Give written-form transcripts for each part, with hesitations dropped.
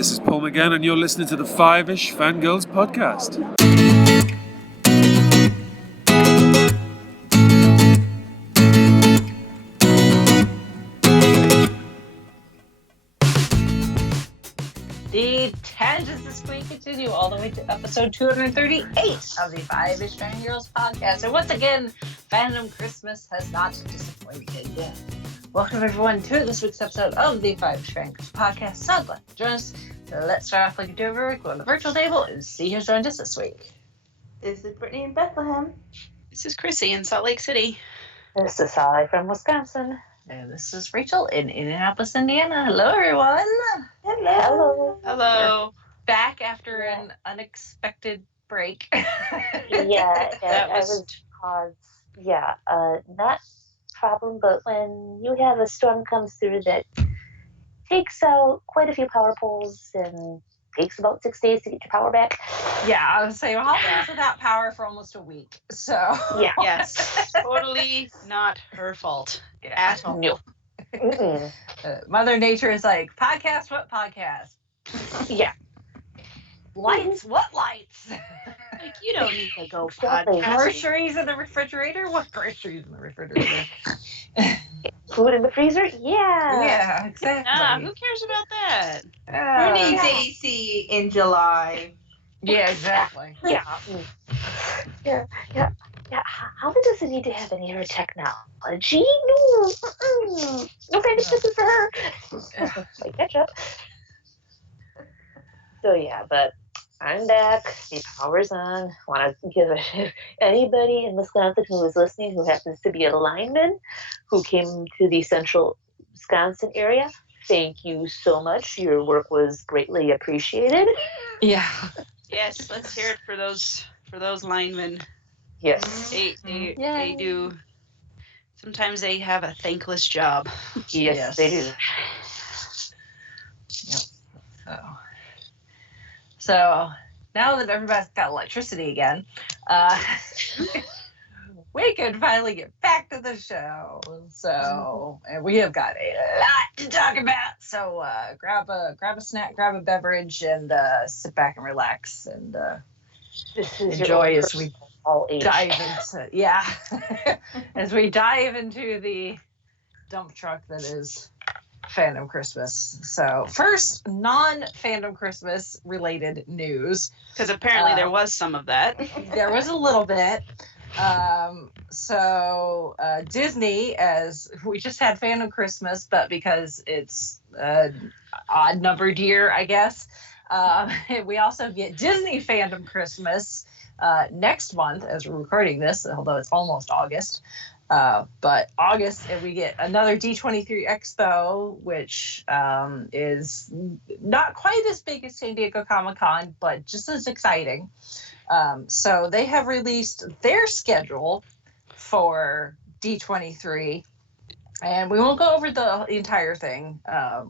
This is Paul McGann, and you're listening to the Fiveish Fangirls podcast. The tangents this week continue all the way to episode 238 of the Fiveish Fangirls podcast. And once again, Fandom Christmas has not disappointed. Welcome everyone to this week's episode of the Fiveish Fangirls podcast. So glad to join us. Let's start off like we do every week. Go on the virtual table and see who's joined us this week. This is Brittany in Bethlehem. This is Chrissy in Salt Lake City. This is Sally from Wisconsin. And this is Rachel in Indianapolis, Indiana. Hello, everyone. Hello. Hello. Back after an unexpected break. Yeah, That I was- was paused. Yeah, not problem, but when you have a storm comes through that takes out quite a few power poles and takes about 6 days to get your power back. Yeah, I was saying, Holly was without power for almost a week. So, Yeah. Yes, totally not her fault at all. No. Mm-mm. Mother Nature is like, podcast? What podcast? Yeah. Lights? What lights? Like, you don't need to go Exactly. podcast. Groceries in the refrigerator? What groceries in the refrigerator? Food in the freezer? Yeah. Yeah, exactly. Who cares about that? Who needs yeah. AC in July? Yeah, exactly. Yeah. Yeah. How does it need to have any other technology? No. Mm-mm. No fancy kisses for her. Like ketchup. So yeah, but I'm back. The power's on. Want to give anybody in Wisconsin who is listening who happens to be a lineman who came to the central Wisconsin area. Thank you so much. Your work was greatly appreciated. Yeah. Yes, let's hear it for those linemen. Yes. They do. Sometimes they have a thankless job. Yes, they do. So now that everybody's got electricity again, we can finally get back to the show. So, and we have got a lot to talk about. So grab a snack, grab a beverage, and sit back and relax and This is enjoy your as we all age. dive into as we dive into the dump truck that is Fandom Christmas. So first, non-Fandom Christmas related news. Because apparently there was some of that. There was a little bit. So Disney, as we just had Fandom Christmas, but because it's odd numbered year, I guess, we also get Disney Fandom Christmas next month as we're recording this, although it's almost August. But August, and we get another D23 Expo, which is not quite as big as San Diego Comic-Con, but just as exciting. So they have released their schedule for D23, and we won't go over the entire thing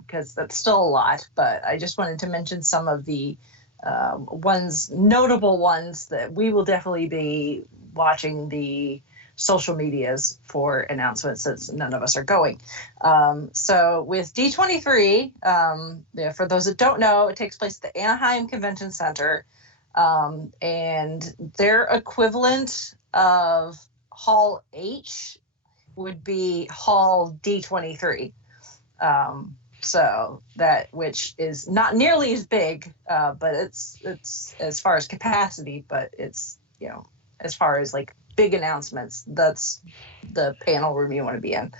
because that's still a lot, but I just wanted to mention some of the notable ones that we will definitely be watching the social medias for announcements since none of us are going. So with D23, for those that don't know, it takes place at the Anaheim Convention Center, and their equivalent of Hall H would be Hall D23. So that, which is not nearly as big, but it's as far as capacity, but it's, as far as like big announcements, that's the panel room you want to be in.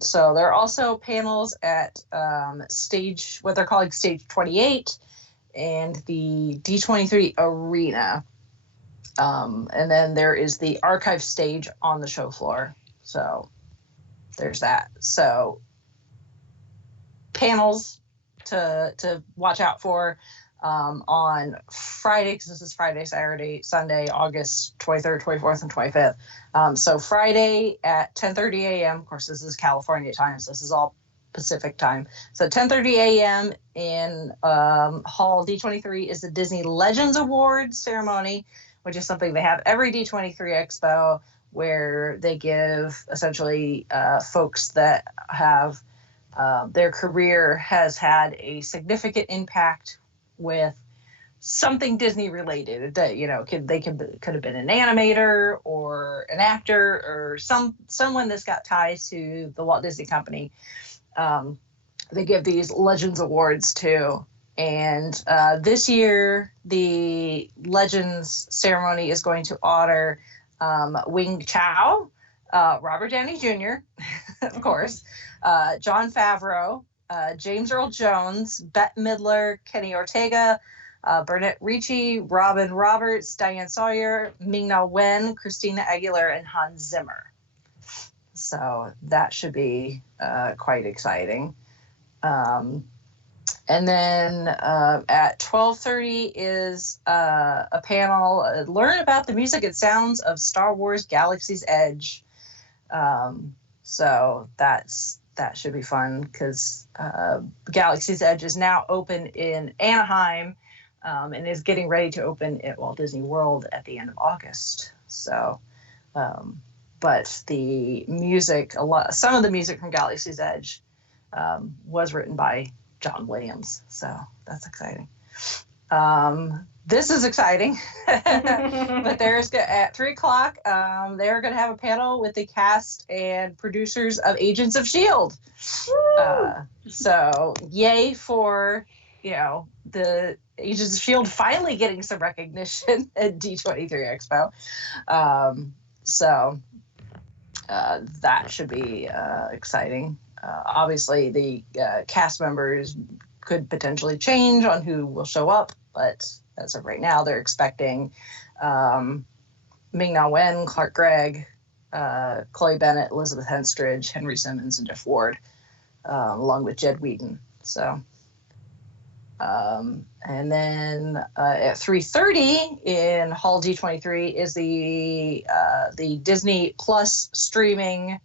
So there are also panels at what they're calling stage 28 and the D23 arena. And then there is the archive stage on the show floor. So there's that. So panels to watch out for on Friday, because this is Friday, Saturday, Sunday, August 23rd, 24th, and 25th. So Friday at 10:30 a.m. Of course, this is California time, so this is all Pacific time. So 10:30 a.m. in Hall D23 is the Disney Legends Awards ceremony, which is something they have every D23 Expo, where they give essentially folks that have their career has had a significant impact with something Disney related. That could have been an animator or an actor or someone that's got ties to the Walt Disney Company. They give these Legends Awards to. And this year, the Legends ceremony is going to honor Wing Chow, Robert Downey Jr., of course, Jon Favreau, James Earl Jones, Bette Midler, Kenny Ortega, Burnett Ricci, Robin Roberts, Diane Sawyer, Ming-Na Wen, Christina Aguilera, and Hans Zimmer. So that should be quite exciting. And then at 12:30 is a panel, learn about the music and sounds of Star Wars Galaxy's Edge. So that should be fun because Galaxy's Edge is now open in Anaheim and is getting ready to open at Walt Disney World at the end of August. So, but the music, some of the music from Galaxy's Edge was written by John Williams, so that's exciting. This is exciting, but there's at 3:00. They're going to have a panel with the cast and producers of Agents of S.H.I.E.L.D. So yay for the Agents of S.H.I.E.L.D. finally getting some recognition at D23 Expo. So that should be exciting. Obviously, the cast members could potentially change on who will show up, but as of right now, they're expecting Ming-Na Wen, Clark Gregg, Chloe Bennett, Elizabeth Henstridge, Henry Simmons, and Jeff Ward, along with Jed Whedon. So, and then at 3:30 in Hall D23 is the Disney Plus streaming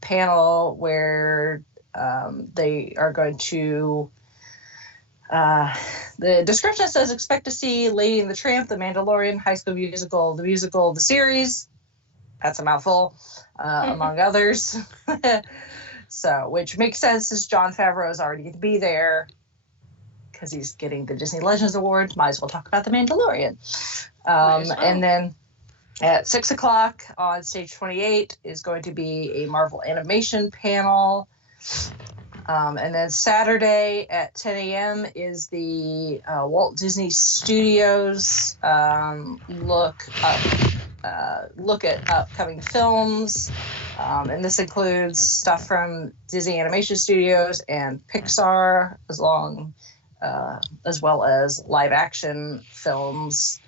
panel where they are going to the description says expect to see Lady and the Tramp, The Mandalorian, High School Musical, the musical, the series. That's a mouthful, among others. So, which makes sense as Jon Favreau is already going to be there because he's getting the Disney Legends Award. Might as well talk about The Mandalorian. And then at 6:00 on stage 28 is going to be a Marvel animation panel. And then Saturday at 10 a.m. is the Walt Disney Studios look at upcoming films. And this includes stuff from Disney Animation Studios and Pixar, as well as live action films.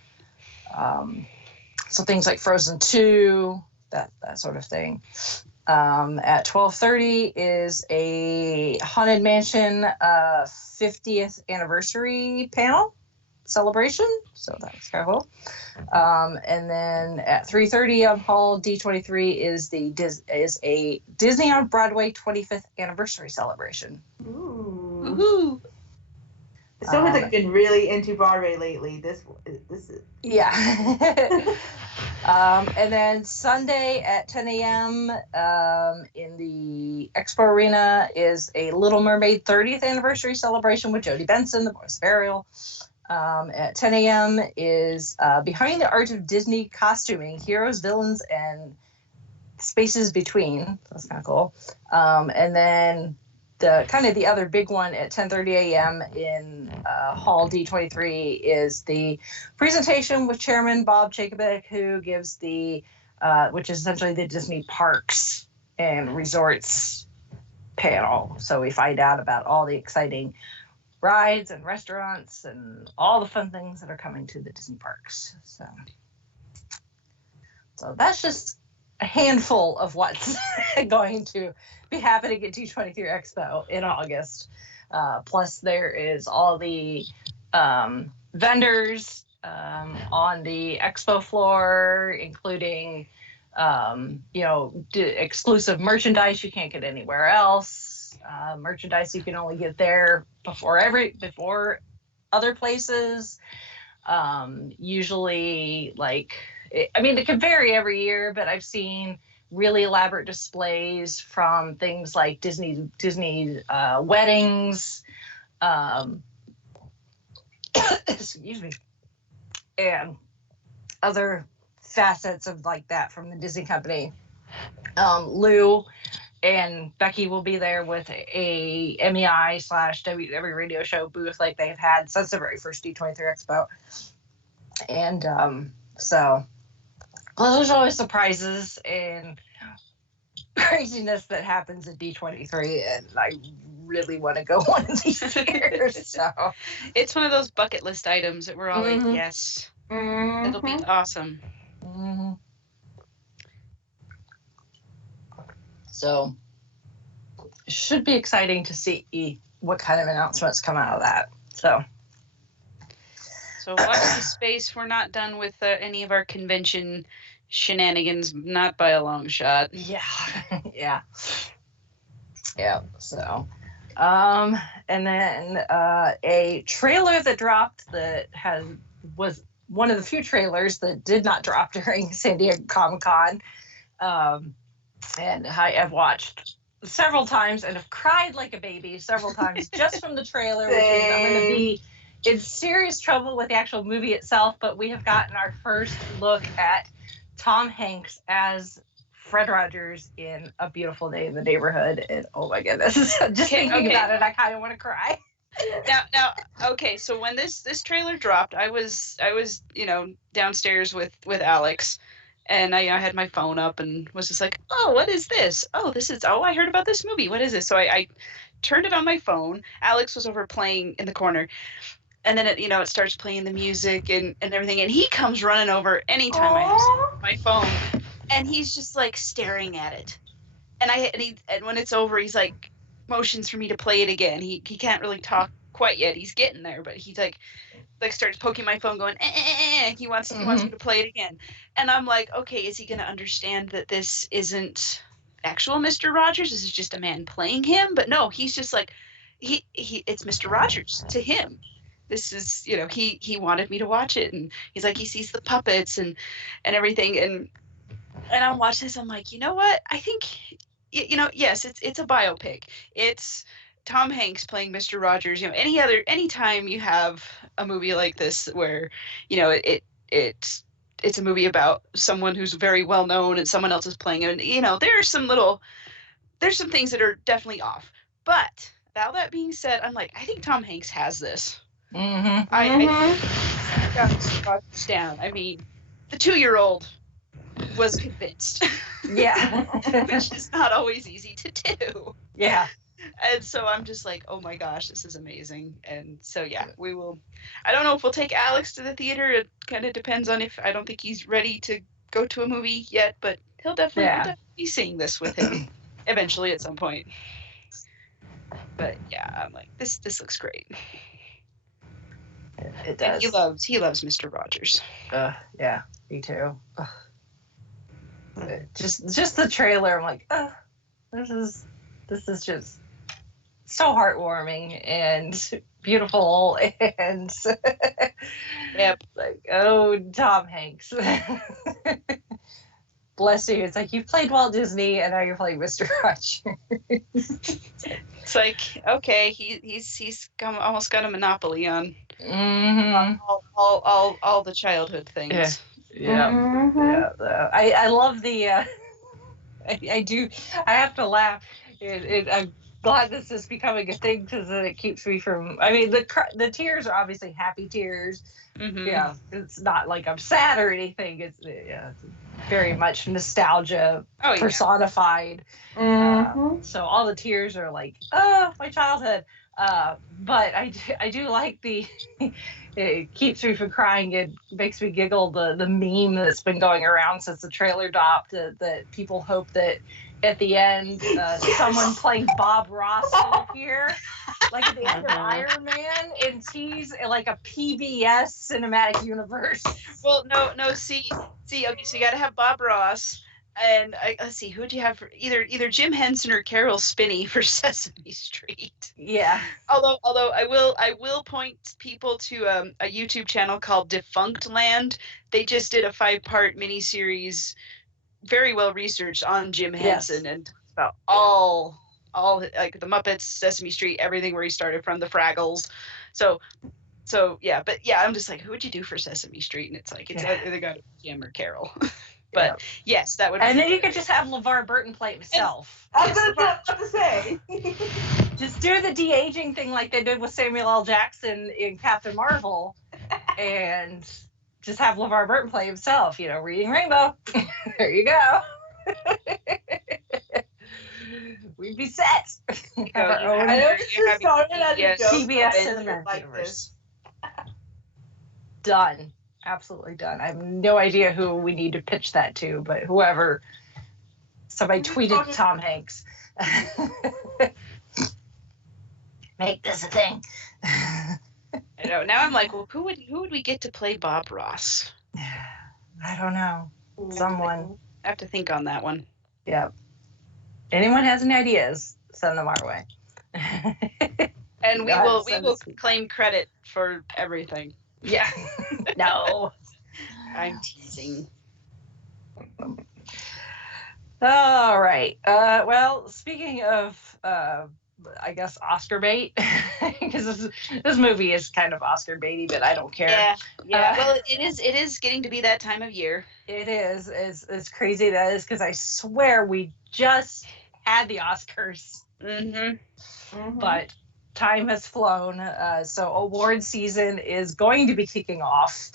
So things like Frozen 2, that sort of thing. At 12:30 is a Haunted Mansion 50th anniversary panel celebration. So that's kind of cool. And then at 3:30 on Hall D23 is a Disney on Broadway 25th anniversary celebration. Ooh. Woohoo! Someone's been really into Broadway lately. This is Yeah. And then Sunday at 10 a.m. In the Expo Arena is a Little Mermaid 30th anniversary celebration with Jodie Benson, the voice of Ariel. At 10 a.m. is Behind the Art of Disney Costuming, Heroes, Villains, and Spaces Between. That's kind of cool. And then the other big one at 10:30 a.m. in Hall D23 is the presentation with Chairman Bob Chapek, who gives which is essentially the Disney Parks and Resorts panel. So we find out about all the exciting rides and restaurants and all the fun things that are coming to the Disney parks. So that's just a handful of what's going to be happening at D23 Expo in August. Plus there is all the vendors on the expo floor, including exclusive merchandise you can't get anywhere else. Merchandise you can only get there before other places. Usually, it can vary every year, but I've seen really elaborate displays from things like Disney weddings, excuse me, and other facets of like that from the Disney company. Lou and Becky will be there with a MEI/WWE radio show booth like they've had since the very first D23 Expo. And so there's always surprises and craziness that happens at D23, and I really want to go one of these years. So it's one of those bucket list items that we're all like, yes, it'll be awesome. Mm-hmm. So it should be exciting to see what kind of announcements come out of that. So watch the space. We're not done with any of our convention shenanigans, not by a long shot. Yeah. So and then a trailer that dropped that was one of the few trailers that did not drop during San Diego Comic-Con, and I have watched several times and have cried like a baby several times just from the trailer, which means I'm going to be in serious trouble with the actual movie itself. But we have gotten our first look at Tom Hanks as Fred Rogers in A Beautiful Day in the Neighborhood, and oh my goodness, just thinking about it, I kind of want to cry. Now, okay. So when this trailer dropped, I was downstairs with Alex, and I had my phone up and was just like, oh, what is this? Oh, I heard about this movie. What is this? So I turned it on my phone. Alex was over playing in the corner, and then it starts playing the music and everything, and he comes running over anytime I use my phone, and he's just like staring at it, and when it's over, he's like motions for me to play it again. He can't really talk quite yet. He's getting there, but he's like starts poking my phone, going, He wants me to play it again, and I'm like, okay, is he gonna understand that this isn't actual Mr. Rogers? This is just a man playing him? But no, he's just like, it's Mr. Rogers to him. This is, he wanted me to watch it, and he's like, he sees the puppets and everything, and I'm watching this. I'm like, you know what? I think, yes, it's a biopic. It's Tom Hanks playing Mr. Rogers. Anytime you have a movie like this where, it's a movie about someone who's very well known and someone else is playing it. And, there's some things that are definitely off. But now that being said, I'm like, I think Tom Hanks has this. I got Mr. Rogers down. I mean, the 2-year-old was convinced. Yeah. Which is not always easy to do. Yeah. And so I'm just like, oh my gosh, this is amazing. And so, yeah, we will. I don't know if we'll take Alex to the theater. It kind of depends on if I don't think he's ready to go to a movie yet, but he'll definitely be seeing this with him eventually at some point. But yeah, I'm like, this looks great. It does. And he loves Mr. Rogers. Yeah, me too. Just the trailer, I'm like, this is just so heartwarming and beautiful, and yep, like, oh, Tom Hanks. Bless you. It's like, you've played Walt Disney and now you're playing Mr. Rogers. It's like, okay, he's almost got a monopoly on all the childhood things. Yeah. I love the I have to laugh. I'm glad this is becoming a thing, because then it keeps me from, I mean, the tears are obviously happy tears. Yeah, it's not like I'm sad or anything. It's very much nostalgia personified. So all the tears are like, oh, my childhood. But I do like it keeps me from crying. It makes me giggle, the meme that's been going around since the trailer dropped, that people hope that at the end someone playing Bob Ross will appear, like at the end of Iron Man, and tease like a PBS cinematic universe. Well, no, see, okay, so you got to have Bob Ross. And let's see, who do you have for either Jim Henson or Carol Spinney for Sesame Street? Yeah. Although I will point people to a YouTube channel called Defunct Land. They just did a 5-part miniseries very well researched on Jim Yes. Henson and talks about all like the Muppets, Sesame Street, everything where he started from, the Fraggles. So yeah, but yeah, I'm just like, who would you do for Sesame Street? And it's like it's either got Jim or Carol. But yes, that would. And be then you could just have LeVar Burton play himself. I was about to say. Just do the de-aging thing like they did with Samuel L. Jackson in Captain Marvel, and just have LeVar Burton play himself. Reading Rainbow. There you go. We'd be set. Have our own I know this is started as a joke. TBS but Cinematic like Universe. Done. Absolutely done. I have no idea who we need to pitch that to, but whoever. Somebody tweeted Tom Hanks. Make this a thing. I know. Now I'm like, well, who would we get to play Bob Ross? I don't know. Someone. I have to think on that one. Yep. Anyone has any ideas? Send them our way. And we will claim credit for everything. Yeah. No. I'm teasing. All right. Well, speaking of, I guess Oscar bait, because this movie is kind of Oscar baity, but I don't care. Yeah. Well, it is getting to be that time of year. It is. As crazy that is, because I swear we just had the Oscars. Mm-hmm. But time has flown. So award season is going to be kicking off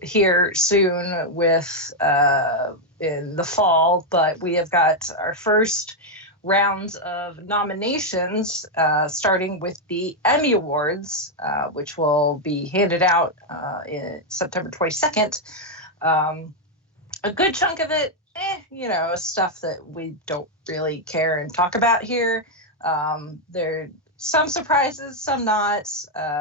here soon with in the fall, but we have got our first rounds of nominations starting with the Emmy Awards, which will be handed out in September 22nd. A good chunk of it, stuff that we don't really care and talk about here. There are some surprises, some not.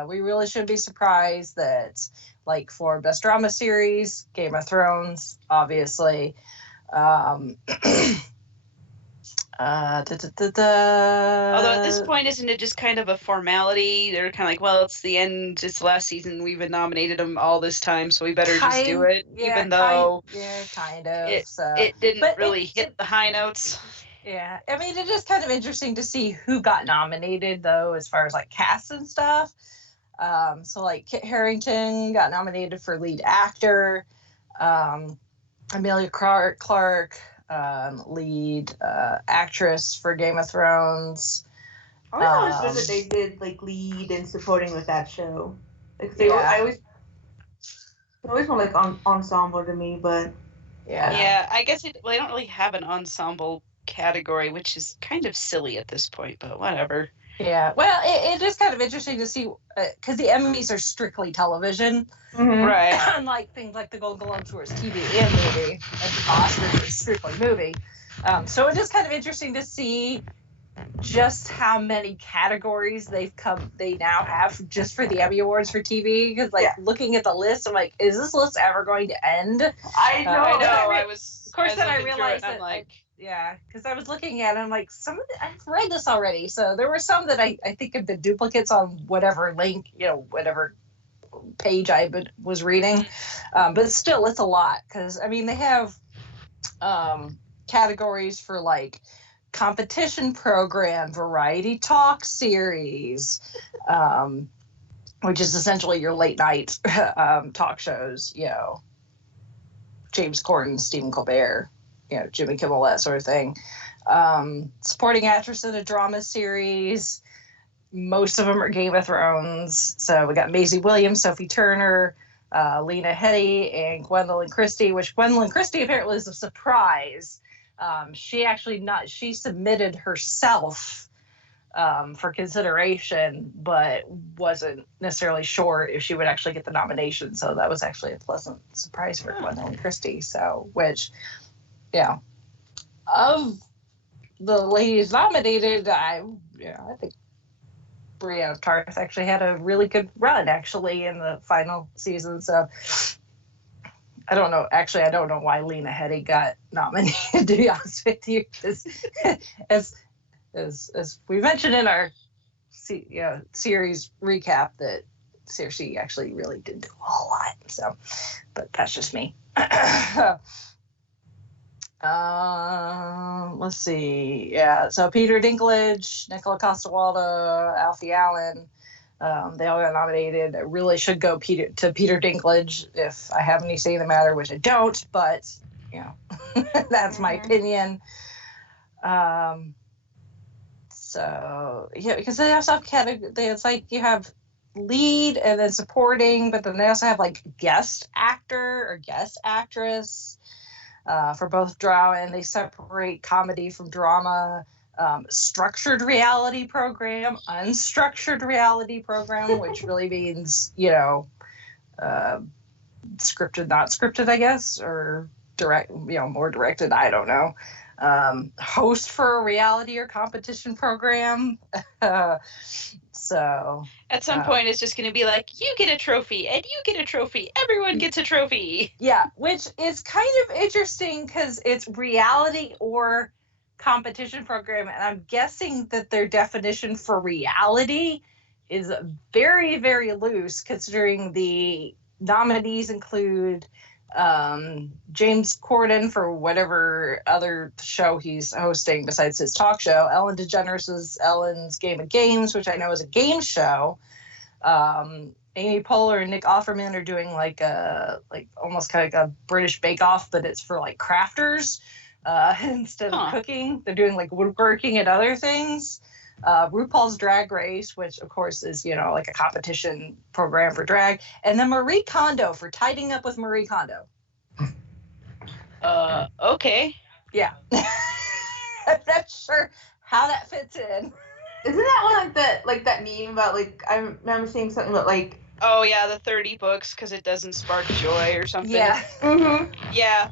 We really should be surprised that, like, for Best Drama Series, Game of Thrones, obviously. Although at this point, isn't it just kind of a formality? They're kind of like, well, it's the end, it's the last season, we've been nominated them all this time, so we better just do it, even though kind of. It didn't really hit the high notes. Yeah, I mean, it is kind of interesting to see who got nominated, though, as far as like cast and stuff. So like Kit Harington got nominated for lead actor. Amelia Clark, lead actress for Game of Thrones. I always understood that they did like lead and supporting with that show. Like I always want like ensemble to me, but yeah. I guess they don't really have an ensemble category, which is kind of silly at this point, but whatever. Yeah, well, it is kind of interesting to see because the Emmys are strictly television, right? Unlike things like the Golden Globes, where it's TV and movie, and the Oscars is strictly movie. So it is kind of interesting to see just how many categories they now have just for the Emmy Awards for TV. Because looking at the list, I'm like, is this list ever going to end? I know. I realized that. I'm like. Yeah, because I was looking at it, I'm like, I've read this already. So there were some that I think have been duplicates on whatever link, whatever page I was reading. But still, it's a lot. Because, I mean, they have categories for, like, competition program, variety talk series, which is essentially your late night talk shows, James Corden, Stephen Colbert, Jimmy Kimmel, that sort of thing. Supporting actress in a drama series. Most of them are Game of Thrones. So we got Maisie Williams, Sophie Turner, Lena Headey, and Gwendolyn Christie, which Gwendolyn Christie apparently is a surprise. She submitted herself for consideration, but wasn't necessarily sure if she would actually get the nomination. So that was actually a pleasant surprise for Gwendolyn Christie. So, of the ladies nominated, I think Brienne Tarth actually had a really good run actually in the final season. So I don't know. Actually, I don't know why Lena Headey got nominated, to be honest with you. As we mentioned in our series recap, that Cersei actually really did do a whole lot. So, but that's just me. Let's see. Yeah, so Peter Dinklage, Nicola Costa-Waldau, Alfie Allen. They all got nominated. I really should go to Peter Dinklage if I have any say in the matter, which I don't, but, you know, that's my opinion. So, yeah, because they also have it's like you have lead and then supporting, but then they also have like guest actor or guest actress for both drama, and they separate comedy from drama. Structured reality program, unstructured reality program, which really means, you know, scripted, not scripted, I guess, or direct, you know, more directed, I don't know. Host for a reality or competition program. So at some point it's just going to be like, you get a trophy and you get a trophy, everyone gets a trophy. Yeah, which is kind of interesting because it's reality or competition program, and I'm guessing that their definition for reality is very, very loose, considering the nominees include James Corden for whatever other show he's hosting besides his talk show, Ellen DeGeneres' Ellen's Game of Games, which I know is a game show. Amy Poehler and Nick Offerman are doing like almost kind of like a British Bake Off, but it's for like crafters instead of cooking. They're doing like woodworking and other things. RuPaul's Drag Race, which of course is, you know, like a competition program for drag, and then Marie Kondo for Tidying Up with Marie Kondo. Okay. Yeah. I'm not sure how that fits in. Isn't that one like that meme about like, I remember seeing something about like, oh yeah, the 30 books because it doesn't spark joy or something. Yeah. Yeah,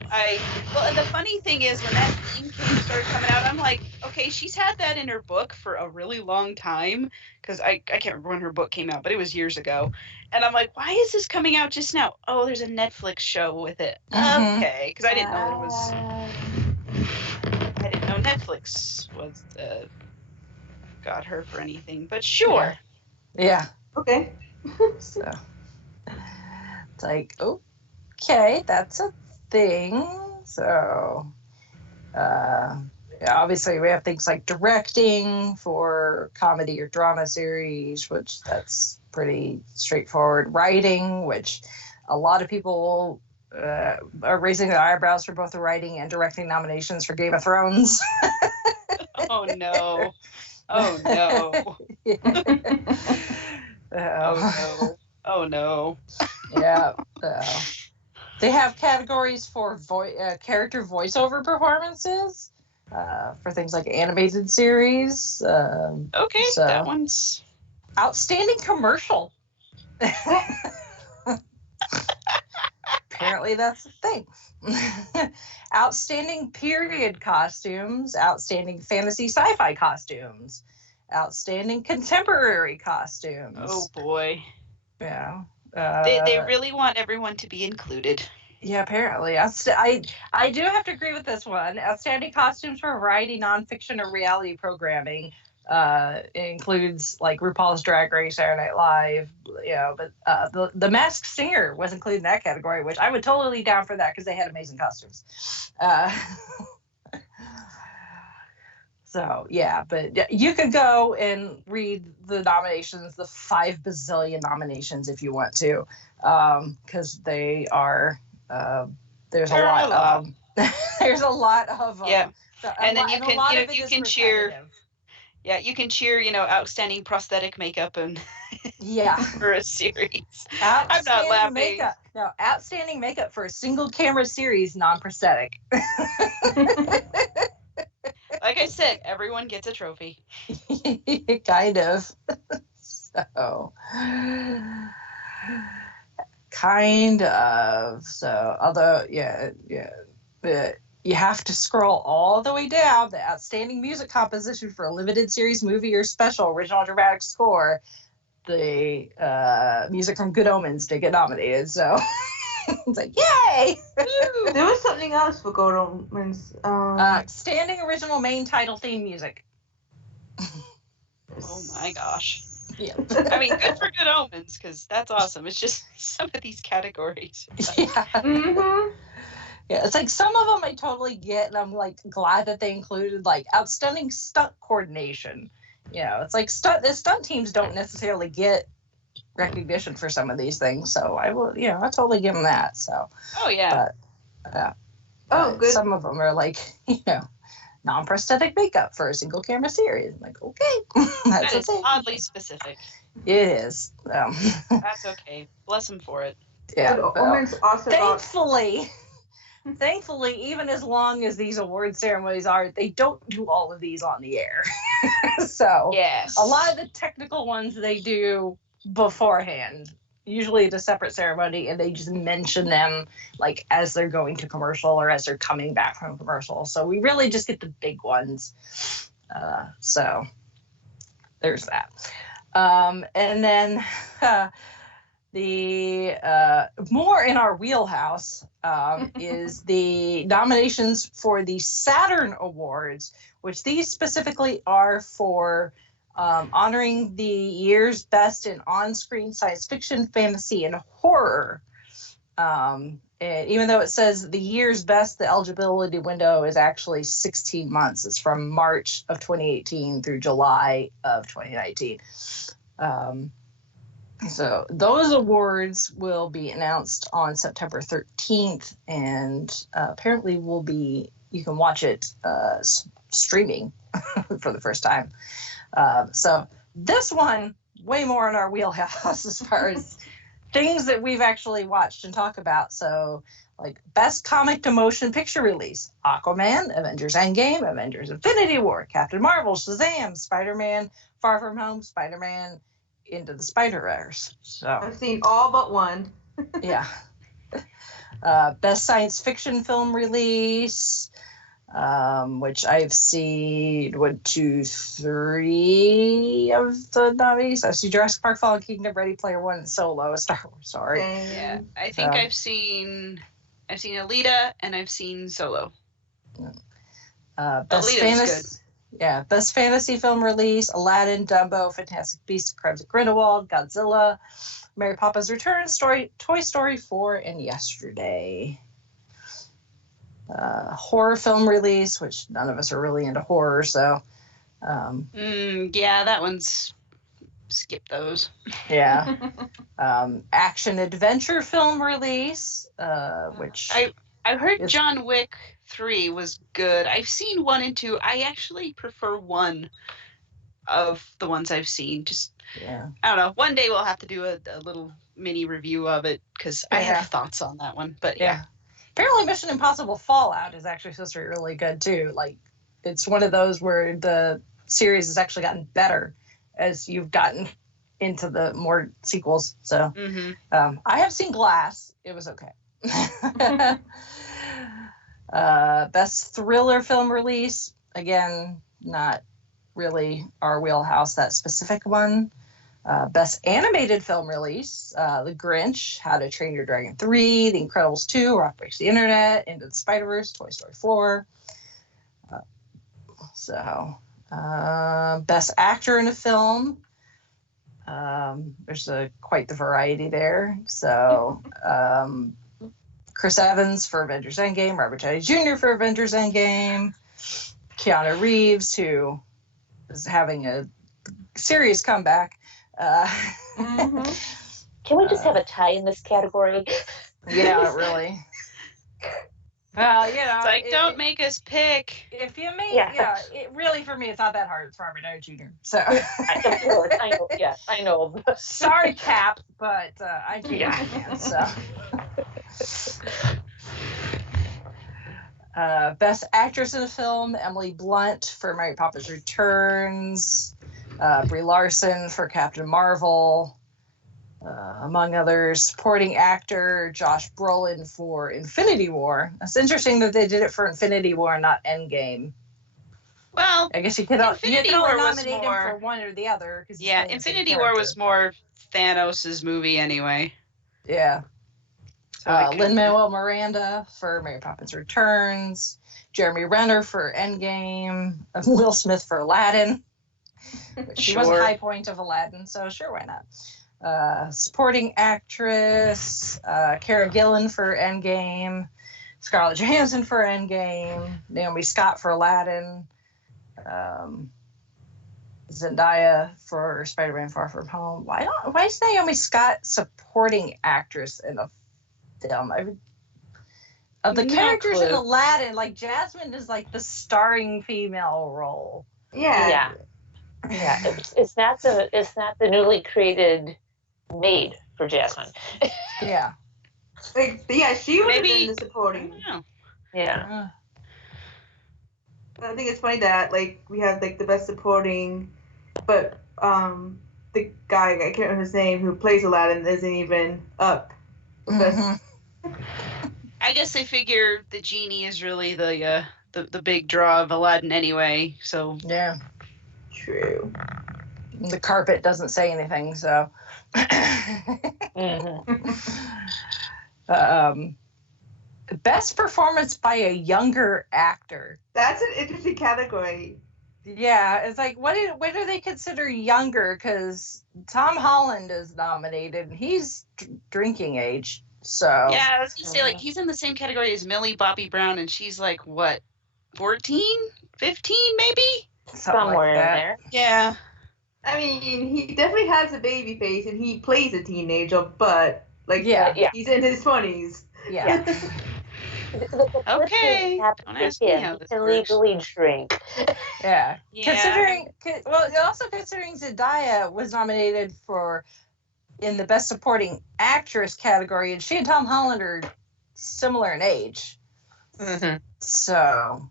well, and the funny thing is when that meme started coming out, I'm like, okay, she's had that in her book for a really long time, because I can't remember when her book came out, but it was years ago. And I'm like, why is this coming out just now? Oh, there's a Netflix show with it. Okay, because I didn't know Netflix was got her for anything, but sure. Yeah. Okay. So it's like, okay, that's a thing. So obviously we have things like directing for comedy or drama series, which that's pretty straightforward. Writing, which a lot of people are raising their eyebrows for both the writing and directing nominations for Game of Thrones. Oh no. Oh no. Oh no. Yeah. They have categories for character voiceover performances for things like animated series. Okay, so that one's outstanding commercial. Apparently that's the thing. Outstanding period costumes, outstanding fantasy sci-fi costumes, outstanding contemporary costumes. Oh boy. Yeah. They really want everyone to be included. Yeah, apparently. I do have to agree with this one. Outstanding costumes for variety, nonfiction, or reality programming. It includes like RuPaul's Drag Race, Saturday Night Live, you know, but the Masked Singer was included in that category, which I would totally down for that because they had amazing costumes. So yeah, but you could go and read the nominations, the 5 bazillion nominations if you want to, because they are there's a lot of there's a lot of yeah, so, and then you can cheer. Yeah, you can cheer, you know, outstanding prosthetic makeup and yeah for a series. I'm not laughing. Makeup. No, outstanding makeup for a single camera series, non-prosthetic. Like I said, everyone gets a trophy. Kind of. So, kind of. So, although, yeah, but you have to scroll all the way down. The outstanding music composition for a limited series, movie, or special original dramatic score. The music from Good Omens did get nominated. So it's like, yay! There was something else for Good Omens. Standing original main title theme music. Oh my gosh. Yeah. I mean, good for Good Omens, because that's awesome. It's just some of these categories. Yeah. Yeah, it's like some of them I totally get, and I'm like glad that they included like outstanding stunt coordination. You know, it's like the stunt teams don't necessarily get recognition for some of these things, so I will, you know, I totally give them that. So, Oh yeah. but good. some of them are like, you know, non-prosthetic makeup for a single camera series. I'm like, okay, that's That is okay. oddly specific. It is. That's okay. Bless him for it. Yeah. Good Omens also got Thankfully, even as long as these award ceremonies are, they don't do all of these on the air. So Yes. a lot of the technical ones they do beforehand, usually at a separate ceremony, and they just mention them like as they're going to commercial or as they're coming back from commercial. So we really just get the big ones. So there's that. And then the more in our wheelhouse is the nominations for the Saturn Awards, which these specifically are for honoring the year's best in on-screen science fiction, fantasy, and horror. And even though it says the year's best, the eligibility window is actually 16 months. It's from March of 2018 through July of 2019. So those awards will be announced on September 13th, and apparently you can watch it streaming for the first time. So this one, way more in our wheelhouse as far as things that we've actually watched and talked about. So like best comic to motion picture release, Aquaman, Avengers Endgame, Avengers Infinity War, Captain Marvel, Shazam, Spider-Man, Far From Home, Spider-Man, Into the Spider-Verse. So I've seen all but one. yeah. Best science fiction film release, which I've seen 1, 2, 3 of the nominees. I see Jurassic Park, Fallen Kingdom, Ready Player One, and Solo, Star Wars. Sorry. Yeah, I think I've seen Alita and I've seen Solo. Best Alita fantasy. was Yeah, best fantasy film release: Aladdin, Dumbo, Fantastic Beasts, Crimes of Grindelwald, Godzilla, Mary Poppins Returns, Toy Story 4, and Yesterday. Horror film release, which none of us are really into horror, so. Yeah, that one's skip those. Yeah. Action adventure film release, which I heard John Wick 3 was good. I've seen 1 and 2. I actually prefer 1 of the ones I've seen. Just yeah. I don't know. One day we'll have to do a little mini review of it because I have thoughts on that one. But yeah. Apparently Mission Impossible Fallout is actually supposed to be really good too. Like it's one of those where the series has actually gotten better as you've gotten into the more sequels. So I have seen Glass. It was okay. Best thriller film release, again, not really our wheelhouse, that specific one. Best animated film release, The Grinch, How to Train Your Dragon 3, The Incredibles 2, Rock Breaks the Internet, Into the Spider-Verse, Toy Story 4. Best actor in a film. There's quite the variety there. So Chris Evans for Avengers Endgame, Robert Downey Jr. for Avengers Endgame, Keanu Reeves, who is having a serious comeback. Can we just have a tie in this category? Yeah, really. Well, you know, it's like don't make us pick. If you make, it really for me, it's not that hard. It's Robert Downey Jr. So I know. Yeah, I know. Sorry, Cap, but I'm a fan. So. Best actress in a film: Emily Blunt for Mary Poppins Returns, Brie Larson for Captain Marvel, among others. Supporting actor Josh Brolin for Infinity War. It's interesting that they did it for Infinity War and not Endgame. Well, I guess you could only nominate him for one or the other. Yeah, Infinity War was more Thanos' movie anyway. Yeah. Lin-Manuel Miranda for Mary Poppins Returns, Jeremy Renner for Endgame, Will Smith for Aladdin. She was a high point of Aladdin, so sure, why not? Supporting actress, Cara Gillan for Endgame, Scarlett Johansson for Endgame, Naomi Scott for Aladdin, Zendaya for Spider-Man Far From Home. Why is Naomi Scott supporting actress in a film? Of the characters in Aladdin, like Jasmine is like the starring female role. Yeah. It's not the newly created maid for Jasmine. Yeah. She would have been the supporting. Yeah. I think it's funny that we have the best supporting, but the guy, I can't remember his name, who plays Aladdin isn't even up. I guess they figure the genie is really the big draw of Aladdin anyway. So yeah, true. The carpet doesn't say anything, so. Best performance by a younger actor. That's an interesting category. Yeah, it's like, what do they consider younger? Because Tom Holland is nominated, and he's drinking age. So yeah, I was gonna say he's in the same category as Millie Bobby Brown, and she's like what, 14, 15 maybe? Somewhere in there. Yeah. I mean, he definitely has a baby face, and he plays a teenager, but he's in his 20s. Yeah. Okay. Don't ask me how this works. Legally drink. Yeah. Considering Zendaya was nominated in the Best Supporting Actress category, and she and Tom Holland are similar in age. So,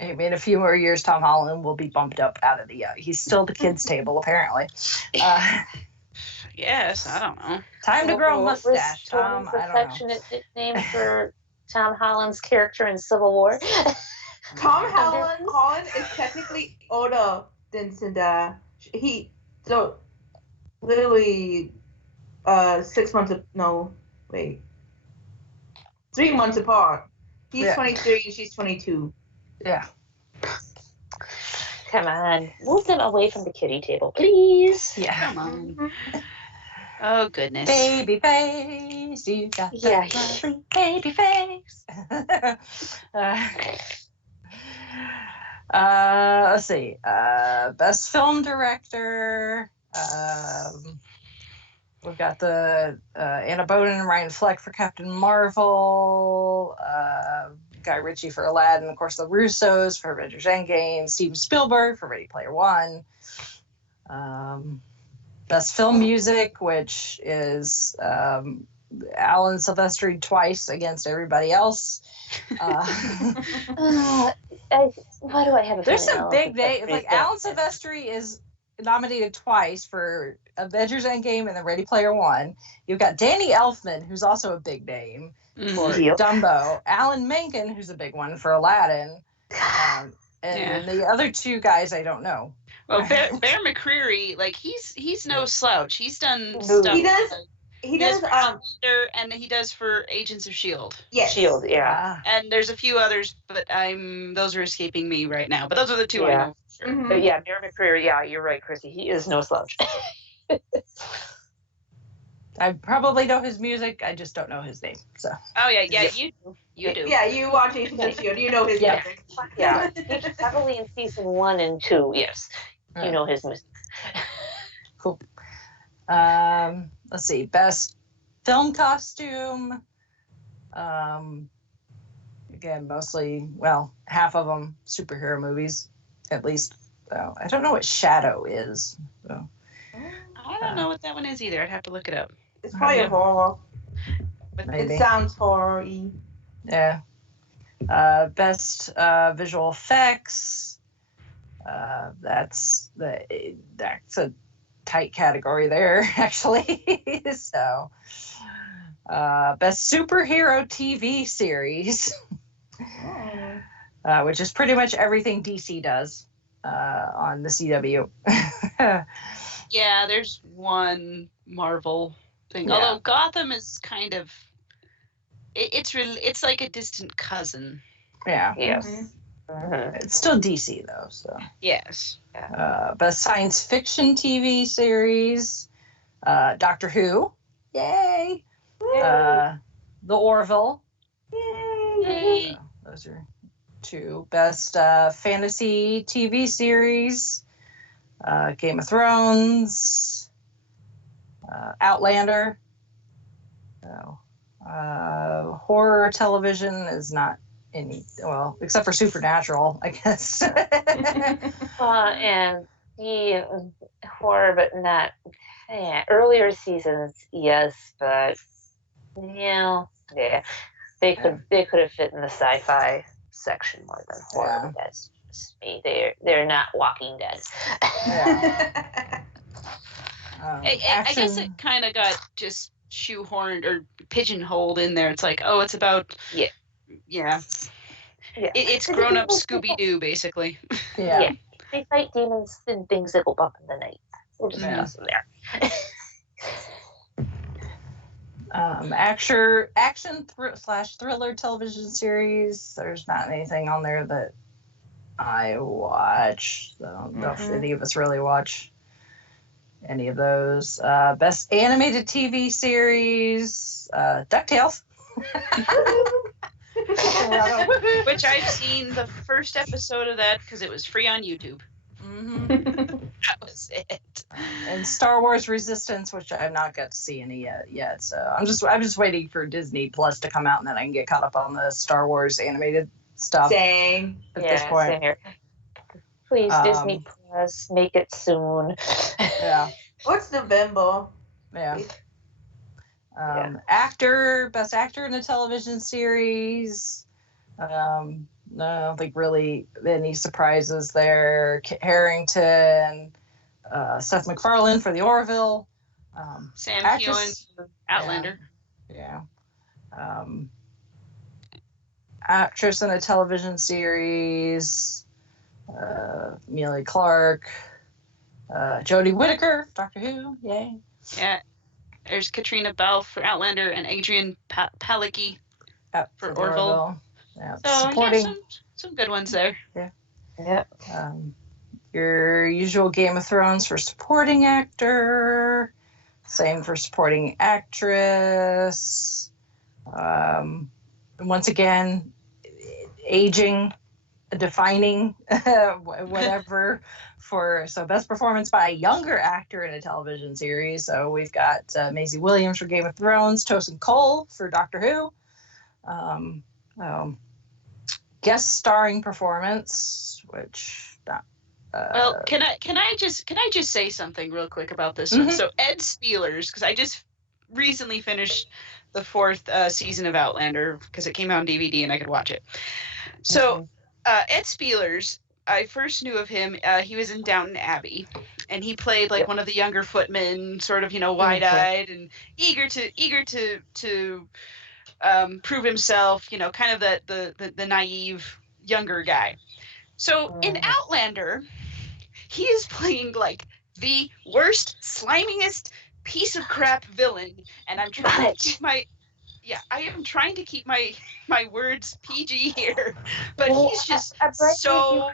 in a few more years, Tom Holland will be bumped up out of he's still the kids' table, apparently. Yes, I don't know. Time to grow a mustache, Tom. I don't know. Affectionate nickname for Tom Holland's character in Civil War. Tom Holland is technically older than Zendaya. Literally 6 months 3 months apart. He's 23 and she's 22. Yeah. Come on, move them away from the kiddie table, please. Yeah. Come on. Oh goodness. Baby face, you got that lovely baby face. Let's see. Best film director. We've got the Anna Boden and Ryan Fleck for Captain Marvel. Guy Ritchie for Aladdin. Of course, the Russos for Avengers Endgame. Steven Spielberg for Ready Player One. Best film music, which is Alan Silvestri twice against everybody else. Why do I have a There's some big names. Like Alan Silvestri is nominated twice for Avengers Endgame and the Ready Player One. You've got Danny Elfman, who's also a big name for Dumbo. Alan Menken, who's a big one for Aladdin. And the other two guys I don't know. Well, Bear McCreary, he's no slouch. He's done stuff. He does and he does for Agents of S.H.I.E.L.D. Yes. S.H.I.E.L.D., yeah. And there's a few others, but those are escaping me right now. But those are the two I know. For sure. But yeah, Bear McCreary, you're right, Chrissy. He is no slouch. I probably know his music. I just don't know his name. So. Oh yeah, you do. You do. Yeah, you watch Agents of S.H.I.E.L.D. You know his music. Yeah, heavily in season 1 and 2. Yes, you know his music. Cool. Let's see. Best film costume. Again, mostly, half of them superhero movies, at least. So I don't know what Shadow is. So. I don't know what that one is either. I'd have to look it up. It's probably a horror. Maybe. It sounds horror-y. Yeah. Best visual effects. That's a tight category there, actually. So, best superhero TV series, which is pretty much everything DC does on the CW. Yeah, there's one Marvel thing. Yeah. Although Gotham is kind of, it's like a distant cousin. Yeah. Yes. It's still DC though, so. Yes. Best science fiction TV series, Doctor Who. Yay! The Orville. Yay. Those are 2. Best fantasy TV series. Game of Thrones. Outlander. So, horror television is not any, well, except for Supernatural, I guess. And the horror, but not earlier seasons. Yes, but yeah, they could have fit in the sci-fi section more than horror. Yeah. That's just me. They're not Walking Dead. Yeah. I guess it kind of got just shoehorned or pigeonholed in there. It's like, oh, it's about yeah. It's grown up Scooby Doo, basically. Yeah. They fight demons and things that go bump in the night. We'll just use them there. Action/thriller television series. There's not anything on there that I watch. So I don't know if any of us really watch any of those. Best animated TV series, DuckTales. Which I've seen the first episode of that because it was free on YouTube. That was it. And Star Wars Resistance, which I've not got to see any yet. So I'm just waiting for Disney Plus to come out, and then I can get caught up on the Star Wars animated stuff. Same. At this point. Same here. Please, Disney Plus, make it soon. Yeah. What's November? Yeah. Best actor in a television series. I don't think really any surprises there. Kit Harington, Seth MacFarlane for The Orville. Sam Heughan, Outlander. Yeah. Actress in a television series. Amelia Clark. Jodie Whittaker, Doctor Who. Yay. Yeah. There's Katrina Bell for Outlander and Adrian Palicki for Orville. Yeah, so supporting some good ones there. Yeah. Your usual Game of Thrones for supporting actor. Same for supporting actress. Once again, aging, defining, whatever. So best performance by a younger actor in a television series. So we've got Maisie Williams for Game of Thrones, Tosin Cole for Doctor Who. Guest starring performance, which well, can I just say something real quick about this one? So Ed Spielers, because I just recently finished the 4th season of Outlander because it came out on DVD and I could watch it. So Ed Spielers, I first knew of him. He was in Downton Abbey, and he played like one of the younger footmen, sort of wide-eyed and eager to prove himself, kind of the naive younger guy. So in Outlander, he is playing like the worst, slimiest piece of crap villain, and I'm trying to keep I am trying to keep my words PG here, but he's just so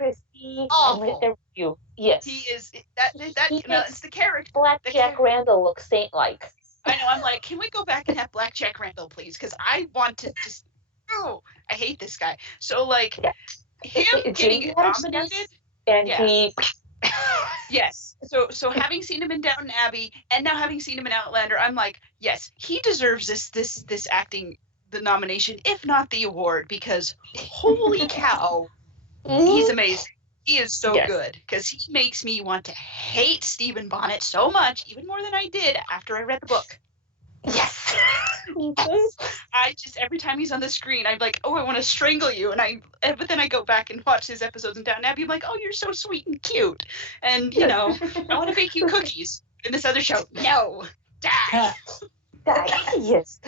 awful. I'm right there with you. Yes, he is. It's the character. Black Jack Randall looks saint-like. I know. I'm like, can we go back and have Black Jack Randall, please? Because I want to just. Oh, I hate this guy. So like, him getting nominated, and he. Yes. So having seen him in Downton Abbey and now having seen him in Outlander, I'm like, yes, he deserves this acting, the nomination, if not the award, because holy cow, he's amazing. He is so good because he makes me want to hate Stephen Bonnet so much, even more than I did after I read the book. Yes. I just, every time he's on the screen, I'm like, oh, I want to strangle you. But then I go back and watch his episodes in Downton Abbey. I'm like, oh, you're so sweet and cute. And, I want to bake you cookies. In this other show, no, die. Die. Yes.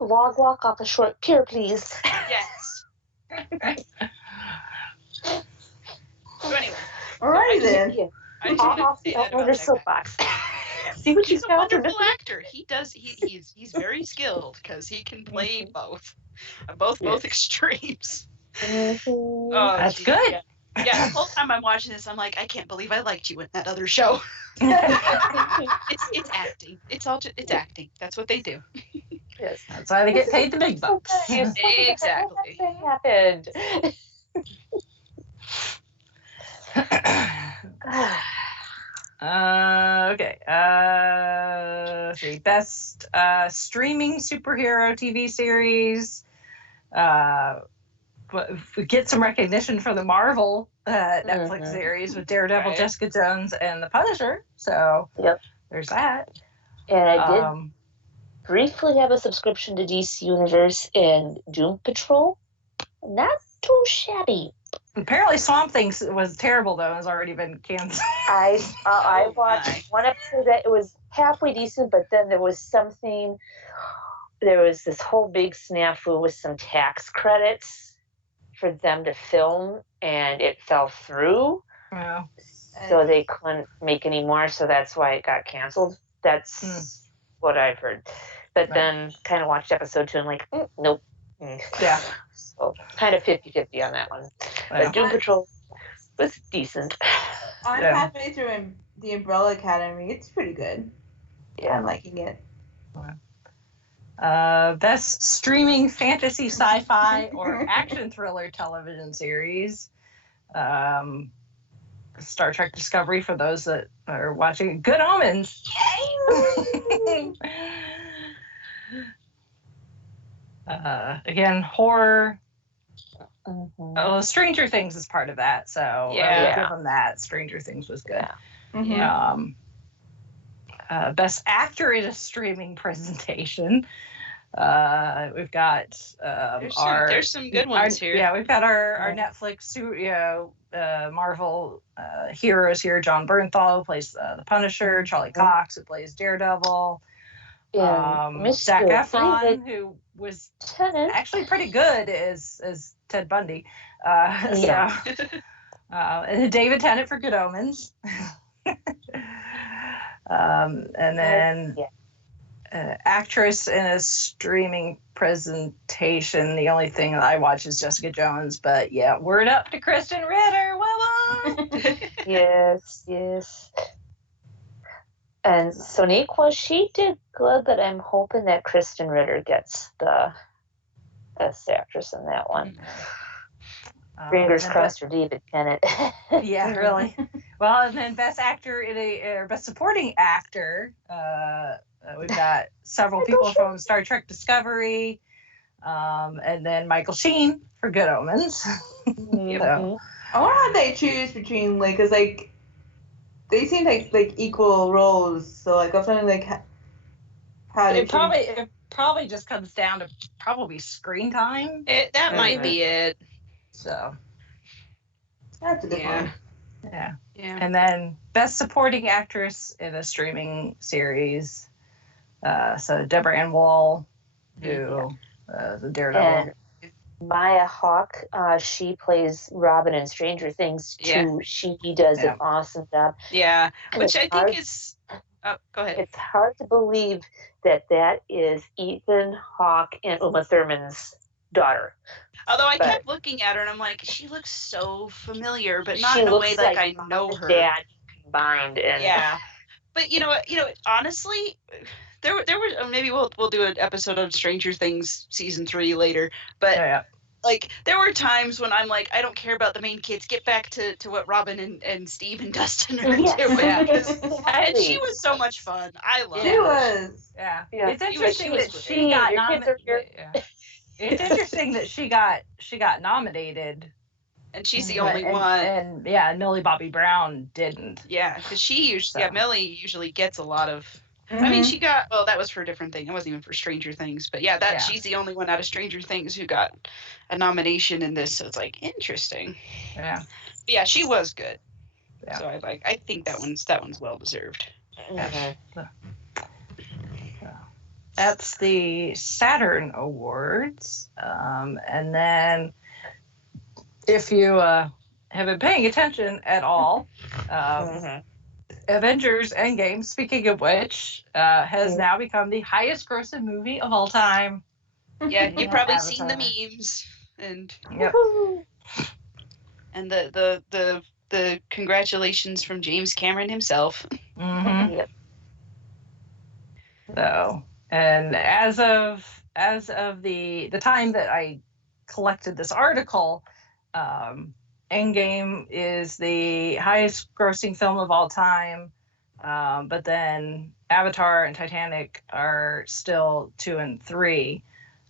Log walk off a short pier, please. Yes. So anyway. All right, then. I just wanted to say that about that guy. See what he's a wonderful actor. He's very skilled because he can play both extremes. Oh, that's good. Yeah, the whole time I'm watching this, I'm like, I can't believe I liked you in that other show. It's acting. It's acting. That's what they do. Yes. That's why they get paid the big bucks. Exactly. What happened? Okay. Let's see. Best streaming superhero TV series. If we get some recognition for the Marvel Netflix series with Daredevil, Right. Jessica Jones, and The Punisher. So Yep. there's that. And I did briefly have a subscription to DC Universe and Doom Patrol. Not too shabby. Apparently, Swamp Thing was terrible though. Has already been canceled. I watched one episode that it was halfway decent, but then there was this whole big snafu with some tax credits for them to film, and it fell through. Yeah. So they couldn't make any more, so that's why it got canceled. That's what I've heard. But then kind of watched episode 2 and like, nope. Yeah. So kind of 50-50 on that one. Yeah. But Doom Patrol was decent. I'm halfway through the Umbrella Academy. It's pretty good. Yeah. I'm liking it. Best streaming fantasy, sci-fi, or action thriller television series. Star Trek Discovery for those that are watching. Good Omens. Yay! Again, horror. Oh, Stranger Things is part of that, so I would give them that. Stranger Things was good. Yeah. Best actor in a streaming presentation. We've got there's some good ones here. Yeah, we've got our Netflix, Marvel heroes here. John Bernthal, who plays the Punisher. Charlie Cox, who plays Daredevil. Zac Efron, who was actually pretty good as Ted Bundy. And David Tennant for Good Omens. And then actress in a streaming presentation. The only thing that I watch is Jessica Jones, but yeah, word up to Kristen Ritter. Yes. And Sonequa, she did good, but I'm hoping that Kristen Ritter gets the best actress in that one. Fingers crossed for David Tennant. Yeah, really. Well, and then best actor or best supporting actor. We've got several people from Star Trek Discovery, and then Michael Sheen for Good Omens. So. I wonder how they choose between because they seem like equal roles. So like I'm trying to how they it probably just comes down to probably screen time. That might be it. So that's a good one. Yeah. And then best supporting actress in a streaming series. So Deborah Ann Woll, who the Daredevil. And Maya Hawke, she plays Robin in Stranger Things too. Yeah. She does an awesome job. Yeah, which I think is. Oh, go ahead. It's hard to believe that is Ethan Hawke and Uma Thurman's daughter. Although I kept looking at her and I'm like, she looks so familiar, but not in a way like I know her. Dad combined. And but you know, honestly, there were maybe we'll do an episode of Stranger Things season 3 later, but like there were times when I'm like, I don't care about the main kids. Get back to what Robin and Steve and Dustin are doing. And she was so much fun. I love her. She was. Yeah. It's interesting that she got nominated. It's interesting that she got nominated, and she's the only one. And Millie Bobby Brown didn't. Yeah, because she usually Millie usually gets a lot of. I mean, she got that was for a different thing. It wasn't even for Stranger Things, but she's the only one out of Stranger Things who got a nomination in this. So it's like interesting. Yeah. But yeah, she was good. Yeah. So I think that one's well deserved. Yeah. That's the Saturn Awards. And then if you have been paying attention at all, Avengers Endgame, speaking of which, has now become the highest grossing movie of all time. Yeah, you've probably seen the memes and and the congratulations from James Cameron himself. Mm-hmm. So And as of the time that I collected this article, Endgame is the highest grossing film of all time, but then Avatar and Titanic are still 2 and 3.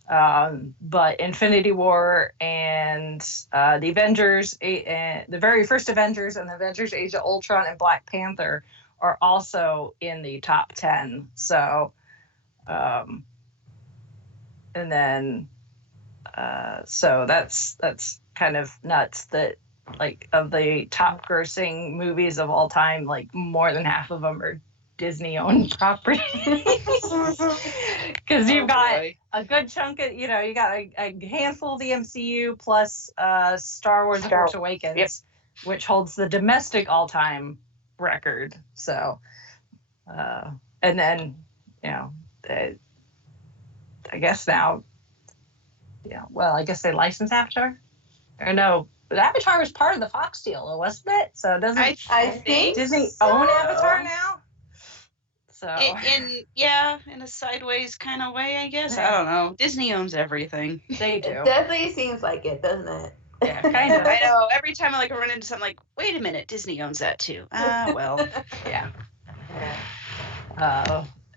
But Infinity War and the Avengers, the very first Avengers and the Avengers Age of Ultron and Black Panther are also in the top 10. So, and then, so that's kind of nuts that, like, of the top grossing movies of all time, like more than half of them are Disney owned properties. Because you've got a good chunk of, you got a handful of the MCU plus Star Wars The Force Awakens, which holds the domestic all time record. So, and then, I guess now, well, I guess they licensed Avatar. Or no, but Avatar was part of the Fox deal, wasn't it? So doesn't I think Disney so. own Avatar now? So in a sideways kind of way, I guess. I don't know. Disney owns everything. They do. It definitely seems like it, doesn't it? Yeah, kind of. I know. Every time I run into something, like, wait a minute, Disney owns that too. Well, yeah.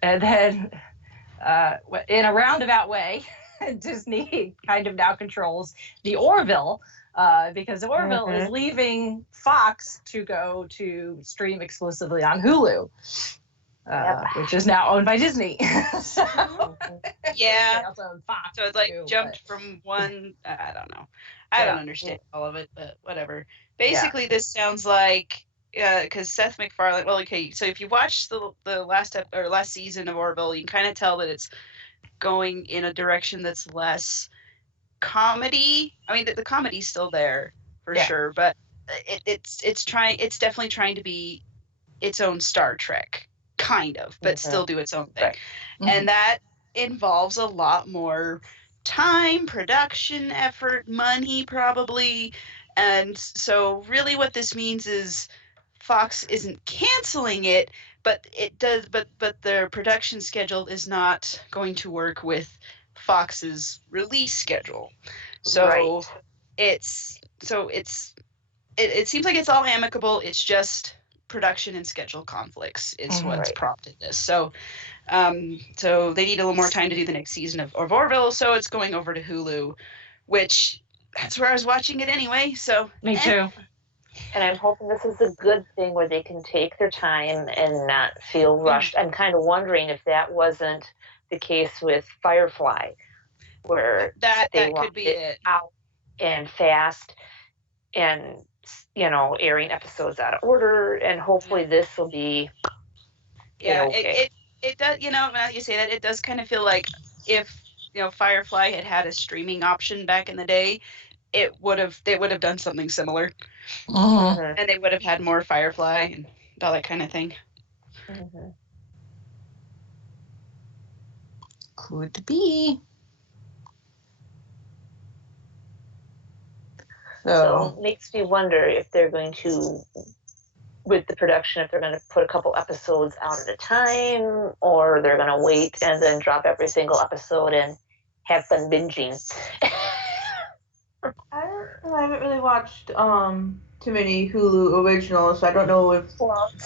And then, in a roundabout way, Disney kind of now controls the Orville, because Orville is leaving Fox to go to stream exclusively on Hulu, which is now owned by Disney. So, yeah. they also own Fox, so it's like too, jumped from one. I don't know. I don't understand all of it, but whatever. Basically, this sounds like, because Seth MacFarlane. Well, okay. So if you watch the last season of Orville, you can kind of tell that it's going in a direction that's less comedy. I mean, the comedy's still there for sure, but it's definitely trying to be its own Star Trek, kind of, but still do its own thing. Right. And that involves a lot more time, production effort, money, probably. And so really what this means is Fox isn't canceling it, but it does, but their production schedule is not going to work with Fox's release schedule. So it seems like it's all amicable. It's just production and schedule conflicts is what's prompted this. So so they need a little more time to do the next season of Orville, so it's going over to Hulu, which that's where I was watching it anyway. So me too. And I'm hoping this is a good thing where they can take their time and not feel rushed. I'm kind of wondering if that wasn't the case with Firefly, where that they could be it out and fast, and airing episodes out of order. And hopefully this will be okay. It does. Now that you say that, it does kind of feel like if Firefly had a streaming option back in the day, they would have done something similar. And they would have had more Firefly and all that kind of thing. Could be. So it makes me wonder if they're going to, with the production, if they're going to put a couple episodes out at a time, or they're going to wait and then drop every single episode and have fun binging. I haven't really watched too many Hulu originals, so I don't know if.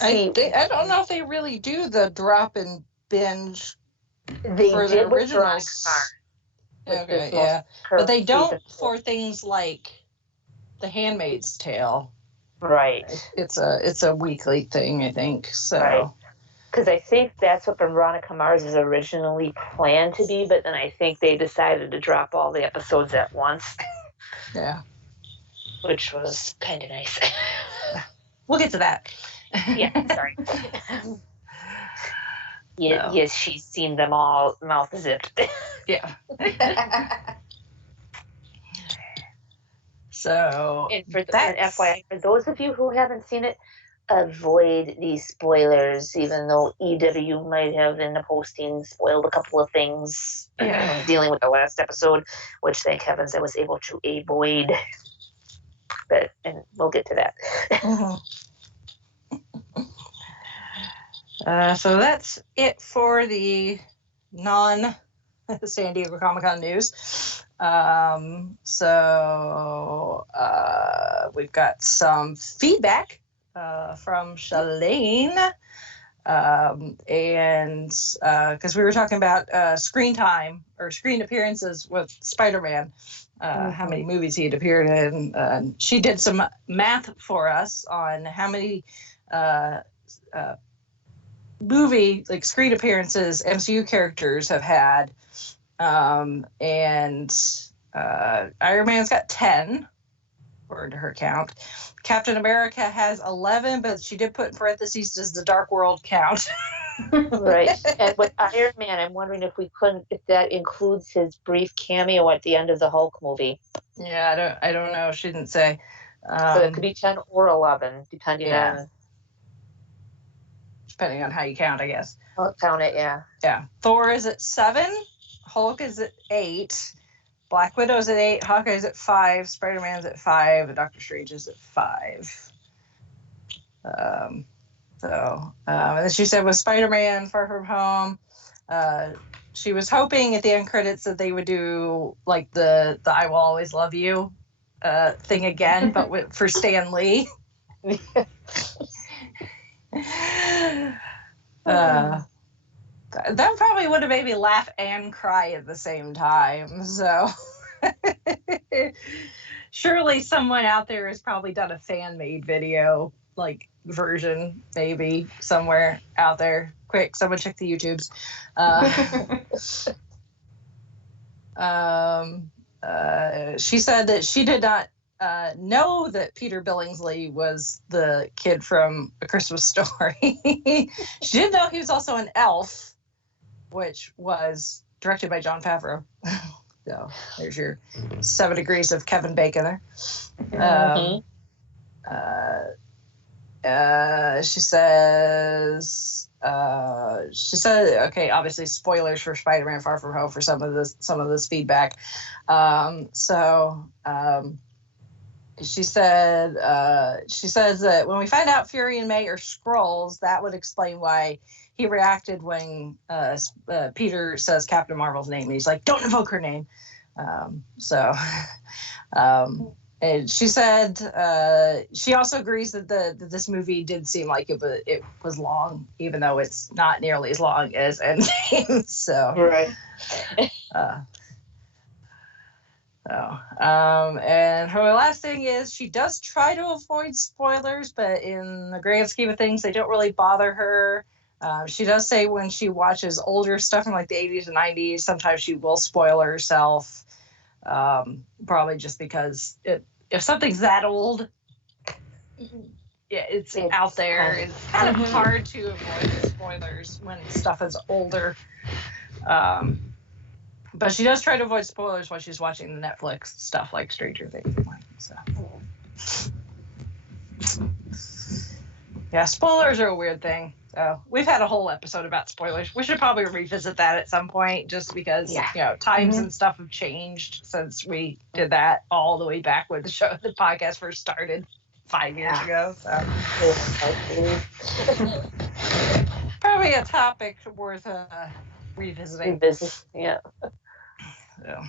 I don't know if they really do the drop and binge they for did the originals. Okay, yeah, but they don't for things like The Handmaid's Tale. Right. It's a weekly thing, I think. So. Right. Because I think that's what Veronica Mars is originally planned to be, but then I think they decided to drop all the episodes at once. Yeah. Which was kind of nice. We'll get to that. Yeah, sorry. Yes, she's seen them all, mouth zipped. Yeah. So, and FYI, for those of you who haven't seen it, avoid these spoilers, even though EW might have in the posting spoiled a couple of things dealing with the last episode, which thank heavens I was able to avoid. And we'll get to that. So that's it for the non San Diego Comic-Con news. We've got some feedback from Shalane. And because we were talking about screen time or screen appearances with Spider-Man, how many movies he had appeared in. She did some math for us on how many movie like screen appearances MCU characters have had, and Iron Man's got 10 according to her count. Captain America has 11, but she did put in parentheses, does the Dark World count? Right. And with Iron Man, I'm wondering if that includes his brief cameo at the end of the Hulk movie. Yeah, I don't know. She didn't say. So it could be 10 or 11, depending on how you count, I guess. I'll count it, yeah. Yeah. Thor is at 7. Hulk is at 8. Black Widow's at 8. Hawkeye's at 5. Spider-Man's at 5. And Doctor Strange is at 5. And then she said with Spider-Man Far From Home, she was hoping at the end credits that they would do like the I Will Always Love You thing again, but for Stan Lee. That probably would have made me laugh and cry at the same time. So surely someone out there has probably done a fan-made video like version, maybe somewhere out there. Quick, someone check the YouTubes. She said that she did not know that Peter Billingsley was the kid from A Christmas Story. She didn't know he was also an elf, which was directed by Jon Favreau. So there's your 7 degrees of Kevin Bacon there. She said, okay, obviously spoilers for Spider-Man Far From Home for some of this feedback. She says that when we find out Fury and May are Skrulls, that would explain why he reacted when Peter says Captain Marvel's name. And he's like, don't invoke her name. And she said she also agrees that this movie did seem like it was long, even though it's not nearly as long as Endgame. So right. And her last thing is she does try to avoid spoilers, but in the grand scheme of things, they don't really bother her. She does say when she watches older stuff from like the 80s and 90s, sometimes she will spoil herself. Probably just because if something's that old, it's out there. It's kind of hard to avoid the spoilers when stuff is older. But she does try to avoid spoilers while she's watching the Netflix stuff like Stranger Things. Yeah, spoilers are a weird thing. So we've had a whole episode about spoilers. We should probably revisit that at some point, just because times and stuff have changed since we did that all the way back when the podcast first started 5 years ago. So probably a topic worth revisiting. Yeah. So.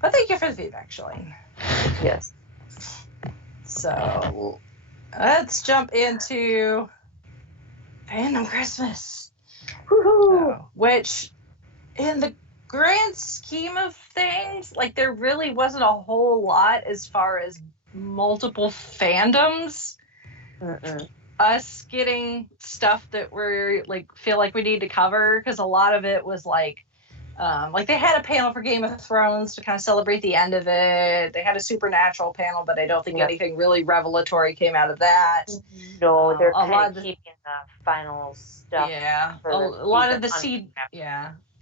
But thank you for the feedback, Shalane. Yes. So let's jump into Fandom Christmas. Which, in the grand scheme of things, like there really wasn't a whole lot as far as multiple fandoms. Us getting stuff that we're like feel like we need to cover, because a lot of it was like they had a panel for Game of Thrones to kind of celebrate the end of it. They had a Supernatural panel, but I don't think anything really revelatory came out of that. No, they're kind of keeping the final stuff. Yeah, a lot of the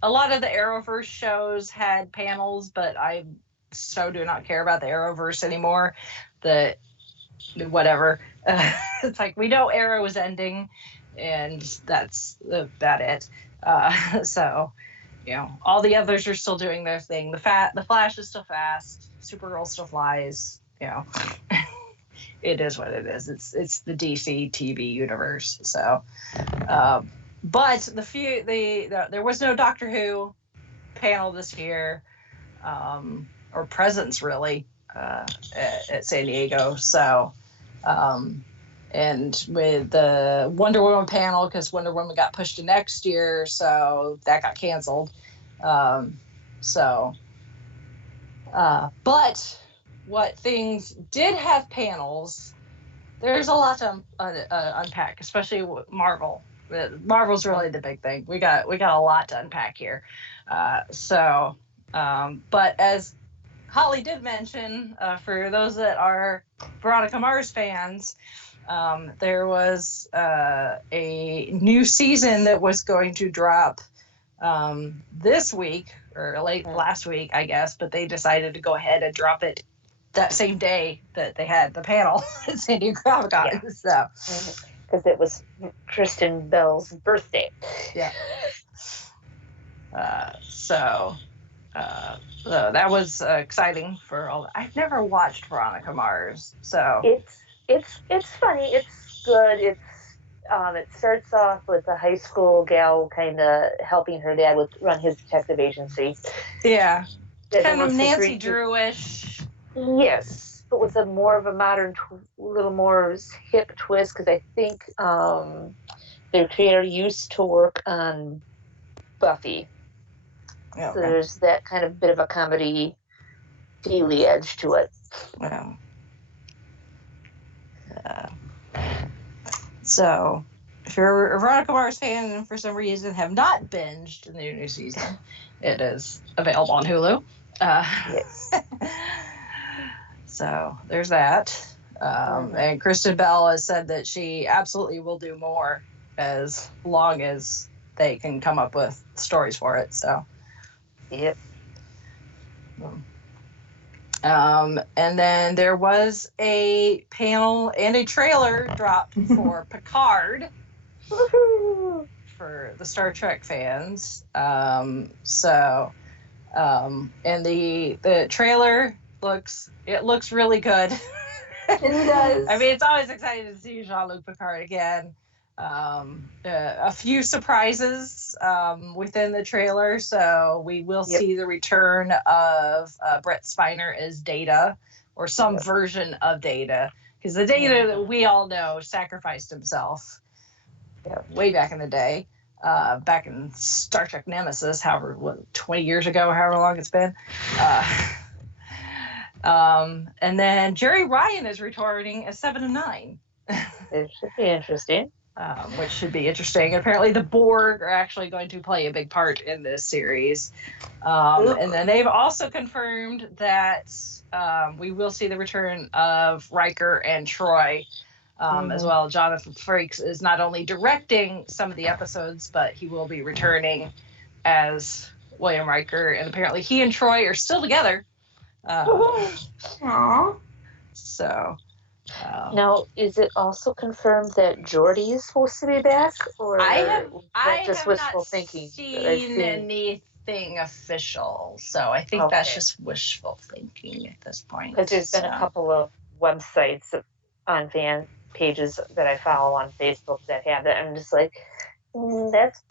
a lot of the Arrowverse shows had panels, but I so do not care about the Arrowverse anymore. Whatever. It's like we know Arrow is ending, and that's about it. So. All the others are still doing their thing. The Flash is still fast. Supergirl still flies. It is what it is. It's the DC TV universe. So, but there was no Doctor Who panel this year, or presence really, at San Diego. So, and with the Wonder Woman panel, because Wonder Woman got pushed to next year, so that got canceled. But what things did have panels, there's a lot to unpack, especially with Marvel. Marvel's really the big thing. We got a lot to unpack here. But as Holly did mention, for those that are Veronica Mars fans, there was a new season that was going to drop this week, or late last week, I guess, but they decided to go ahead and drop it that same day that they had the panel at San Diego Comic-Con. Yeah. So, because it was Kristen Bell's birthday. Yeah. So that was exciting for all. I've never watched Veronica Mars, so it's funny. It's good. It starts off with a high school gal kind of helping her dad run his detective agency. Yeah, kind of Nancy Drew. Drew-ish. Yes, but with a more of a modern, little more hip twist, because I think their creator used to work on Buffy. Yeah, so there's that kind of bit of a comedy daily edge to it. Yeah. So if you're a Veronica Mars fan and for some reason have not binged the new season, it is available on Hulu. Yes. So there's that. And Kristen Bell has said that she absolutely will do more as long as they can come up with stories for it. So. Yep. And then there was a panel and a trailer dropped for Picard for the Star Trek fans. And the trailer looks really good. It does. I mean, it's always exciting to see Jean-Luc Picard again. A few surprises within the trailer, so we will see the return of Brett Spiner as Data, or some version of Data, because the Data that we all know sacrificed himself way back in the day, back in Star Trek Nemesis, 20 years ago, however long it's been. And then Jerry Ryan is returning as 7 of 9. It should be interesting. Which should be interesting. Apparently the Borg are actually going to play a big part in this series. And then they've also confirmed that we will see the return of Riker and Troy as well. Jonathan Frakes is not only directing some of the episodes, but he will be returning as William Riker. And apparently he and Troy are still together. Aww. So... now, is it also confirmed that Geordi is supposed to be back, or I have wishful not thinking? Seen anything official, so I think that's just wishful thinking at this point. Because there's been a couple of websites on fan pages that I follow on Facebook that have that. I'm just like, that's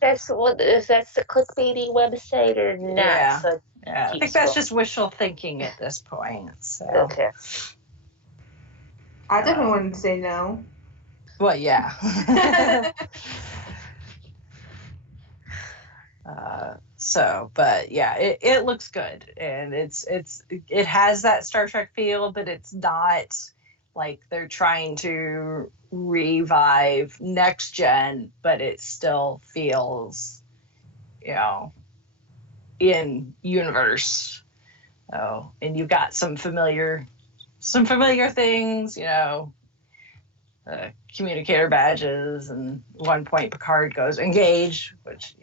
that's the clickbaity website or not? Yeah, so I think that's just wishful thinking at this point. So. Okay. I definitely wouldn't say no. Well, yeah. But yeah, it looks good, and it has that Star Trek feel, but it's not like they're trying to revive Next Gen, but it still feels, in universe. Oh, and you've got some familiar things, communicator badges, and at one point Picard goes engage, which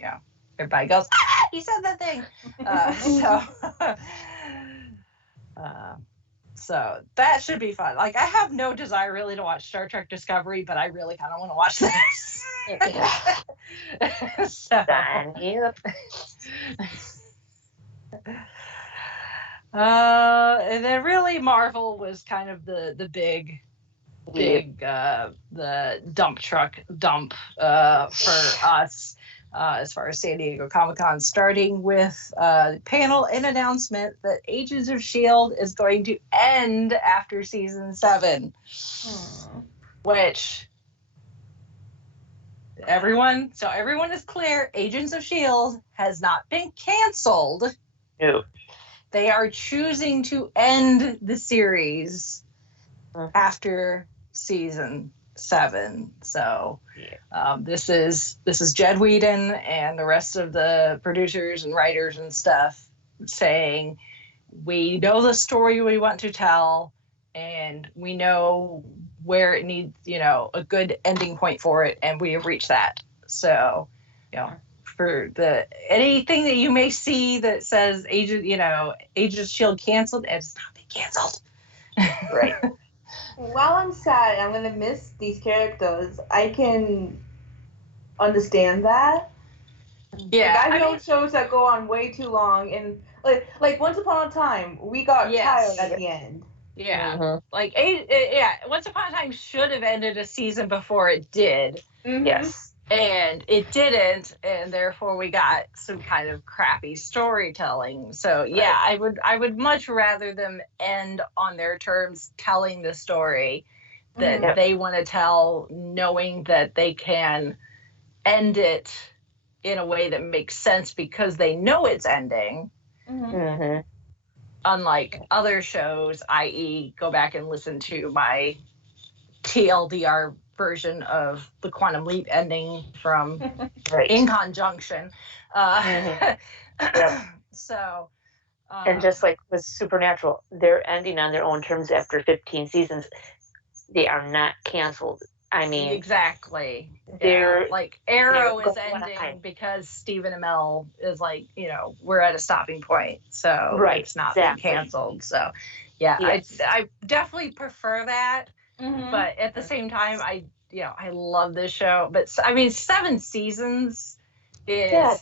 everybody goes, he said that thing. So that should be fun. Like, I have no desire really to watch Star Trek Discovery, but I really kind of want to watch this. And then really Marvel was kind of the big big the dump truck dump for us as far as San Diego Comic-Con, starting with panel and announcement that Agents of S.H.I.E.L.D. is going to end after season 7, which everyone is clear, Agents of S.H.I.E.L.D. has not been canceled. No. They are choosing to end the series after season 7. So this is Jed Whedon and the rest of the producers and writers and stuff saying, we know the story we want to tell, and we know where it needs, a good ending point for it, and we have reached that. So, for anything that you may see that says Agents of S.H.I.E.L.D. canceled, it's not been canceled. Right. While I'm sad and I'm gonna miss these characters, I can understand that. Yeah, I've known shows that go on way too long, and like Once Upon a Time, we got tired at the end. Yeah, Mm-hmm. Once Upon a Time should have ended a season before it did. Mm-hmm. Yes. And it didn't, and therefore we got some kind of crappy storytelling. So yeah, right. I would much rather them end on their terms, telling the story that they want to tell, knowing that they can end it in a way that makes sense because they know it's ending. Mm-hmm. Unlike other shows, i.e., go back and listen to my TLDR version of the Quantum Leap ending from In Conjunction. So, and just like with Supernatural, they're ending on their own terms after 15 seasons. They are not canceled. I mean, exactly. They're like Arrow is ending because Stephen Amell is like, we're at a stopping point, so it's not been canceled. So, I definitely prefer that. But at the same time, I love this show. But I mean, 7 seasons is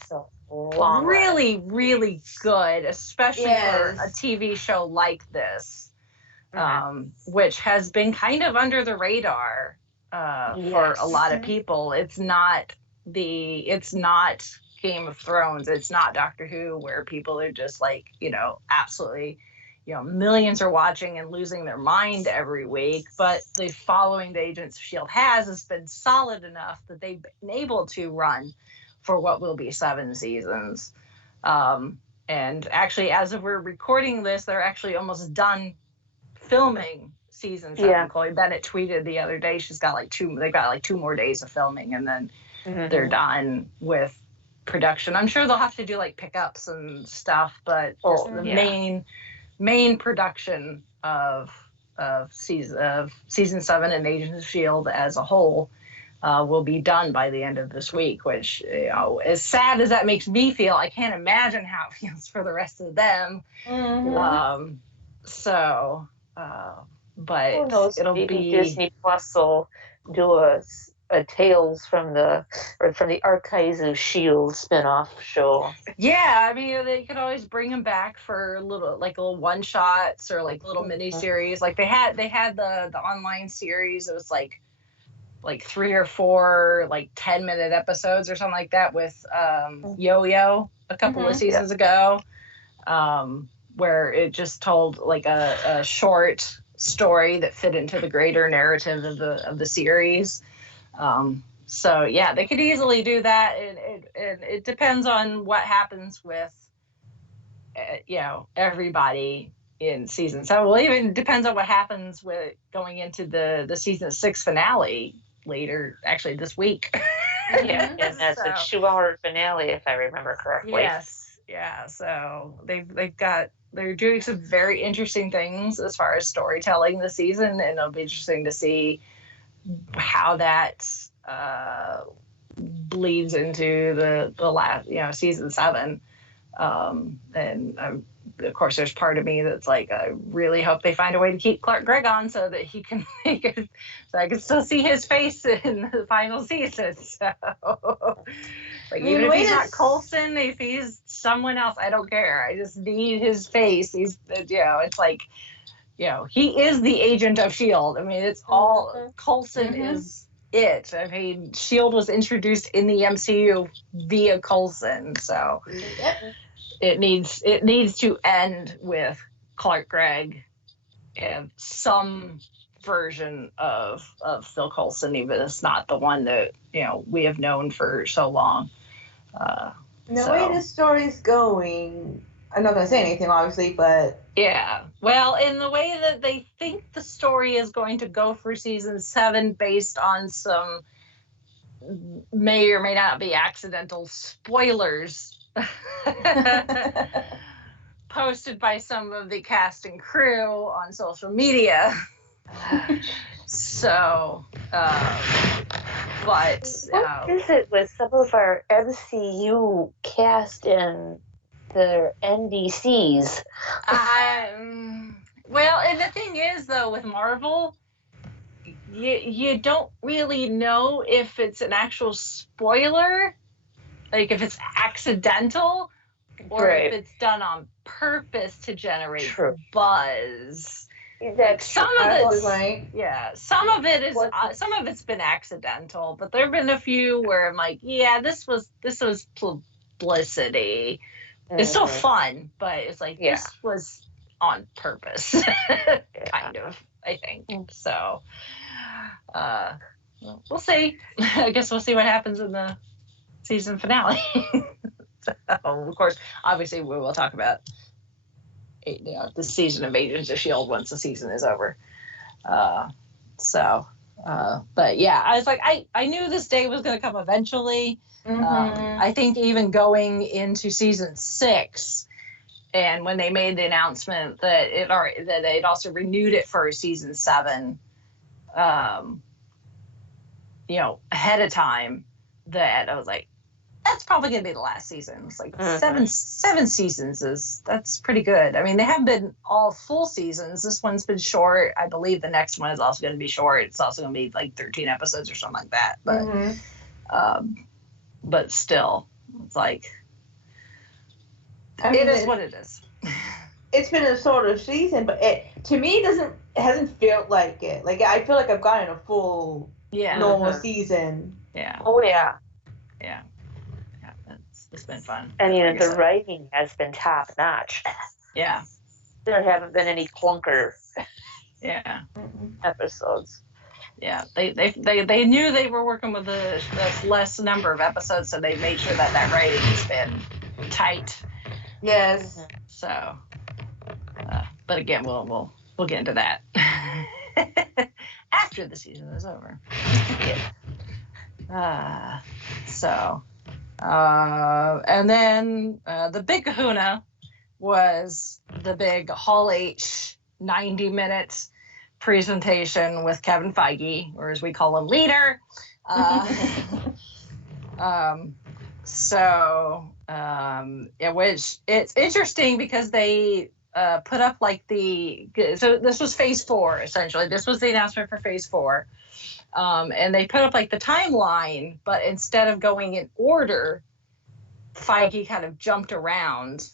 really, really good, especially for a TV show like this, which has been kind of under the radar for a lot of people. It's not Game of Thrones. It's not Doctor Who, where people are just like, absolutely, millions are watching and losing their mind every week. But the following the Agents of S.H.I.E.L.D. has been solid enough that they've been able to run for what will be 7 seasons. And actually, as of we're recording this, they're actually almost done filming season 7. Chloe Bennett tweeted the other day she's got they've got 2 more days of filming, and then they're done with production. I'm sure they'll have to do pickups and stuff, but the main production of season 7 and Agents of S.H.I.E.L.D. as a whole will be done by the end of this week, which, as sad as that makes me feel, I can't imagine how it feels for the rest of them. But who knows, it'll maybe be Disney Plus will do a Tales from the Archives of S.H.I.E.L.D. spinoff show. Yeah, I mean, they could always bring them back for little one shots or little mini series. They had the online series. It was like 3 or 4 10-minute episodes or something like that with Yo-Yo a couple of seasons ago, where it just told a short story that fit into the greater narrative of the series. So yeah, they could easily do that, and it depends on what happens with everybody in season 7. Well, even depends on what happens with going into the season 6 finale later, actually this week. And that's a 2-hour finale, if I remember correctly. Yes, yeah. So they're doing some very interesting things as far as storytelling this season, and it'll be interesting to see how that bleeds into the last season 7. And of course, there's part of me that's I really hope they find a way to keep Clark Gregg on so that he can so I can still see his face in the final season. So even if he's not Coulson, if he's someone else, I don't care. I just need his face. It's he is the agent of S.H.I.E.L.D. I mean, it's all Coulson Mhm. is it. I mean, S.H.I.E.L.D. was introduced in the MCU via Coulson, so Yep. it needs to end with Clark Gregg and some version of Phil Coulson, even if it's not the one that we have known for so long. The way this story's going, I'm not gonna say anything, obviously, but yeah, well, in the way that they think the story is going to go for season 7, based on some may or may not be accidental spoilers posted by some of the cast and crew on social media. So, but what is it with some of our MCU cast and their NBCs? Well, and the thing is, though, with Marvel, you don't really know if it's an actual spoiler, like if it's accidental, or if it's done on purpose to generate buzz. That's some of it's right. yeah, some of it's been accidental, but there have been a few where I'm like, yeah, this was publicity. It's still fun, but it's like this was on purpose, kind of, I think. So we'll see. I guess we'll see what happens in the season finale. So, of course, obviously we will talk about the season of Agents of S.H.I.E.L.D. once the season is over. But yeah, I was like, I knew this day was going to come eventually. I think even going into season 6, and when they made the announcement that they'd also renewed it for season 7, ahead of time, that I was like, that's probably going to be the last season. It's like seven seasons that's pretty good. I mean, they haven't been all full seasons. This one's been short. I believe the next one is also going to be short. It's also going to be like 13 episodes or something like that. But still, it's like, it is what it is. It's been a sort of season, but to me, it hasn't felt like it. Like, I feel like I've gotten a full normal season. Yeah. Oh yeah. Yeah. It's been fun. I mean, the writing has been top notch. Yeah. There haven't been any clunker episodes. Yeah, they knew they were working with a less number of episodes, so they made sure that writing's been tight. Yes. So, but again, we'll get into that after the season is over. And then the big kahuna was the big Hall H 90-minute presentation with Kevin Feige, or as we call him, Leader. It's interesting because they put up so this was phase 4, essentially. This was the announcement for phase 4. And they put up the timeline, but instead of going in order, Feige kind of jumped around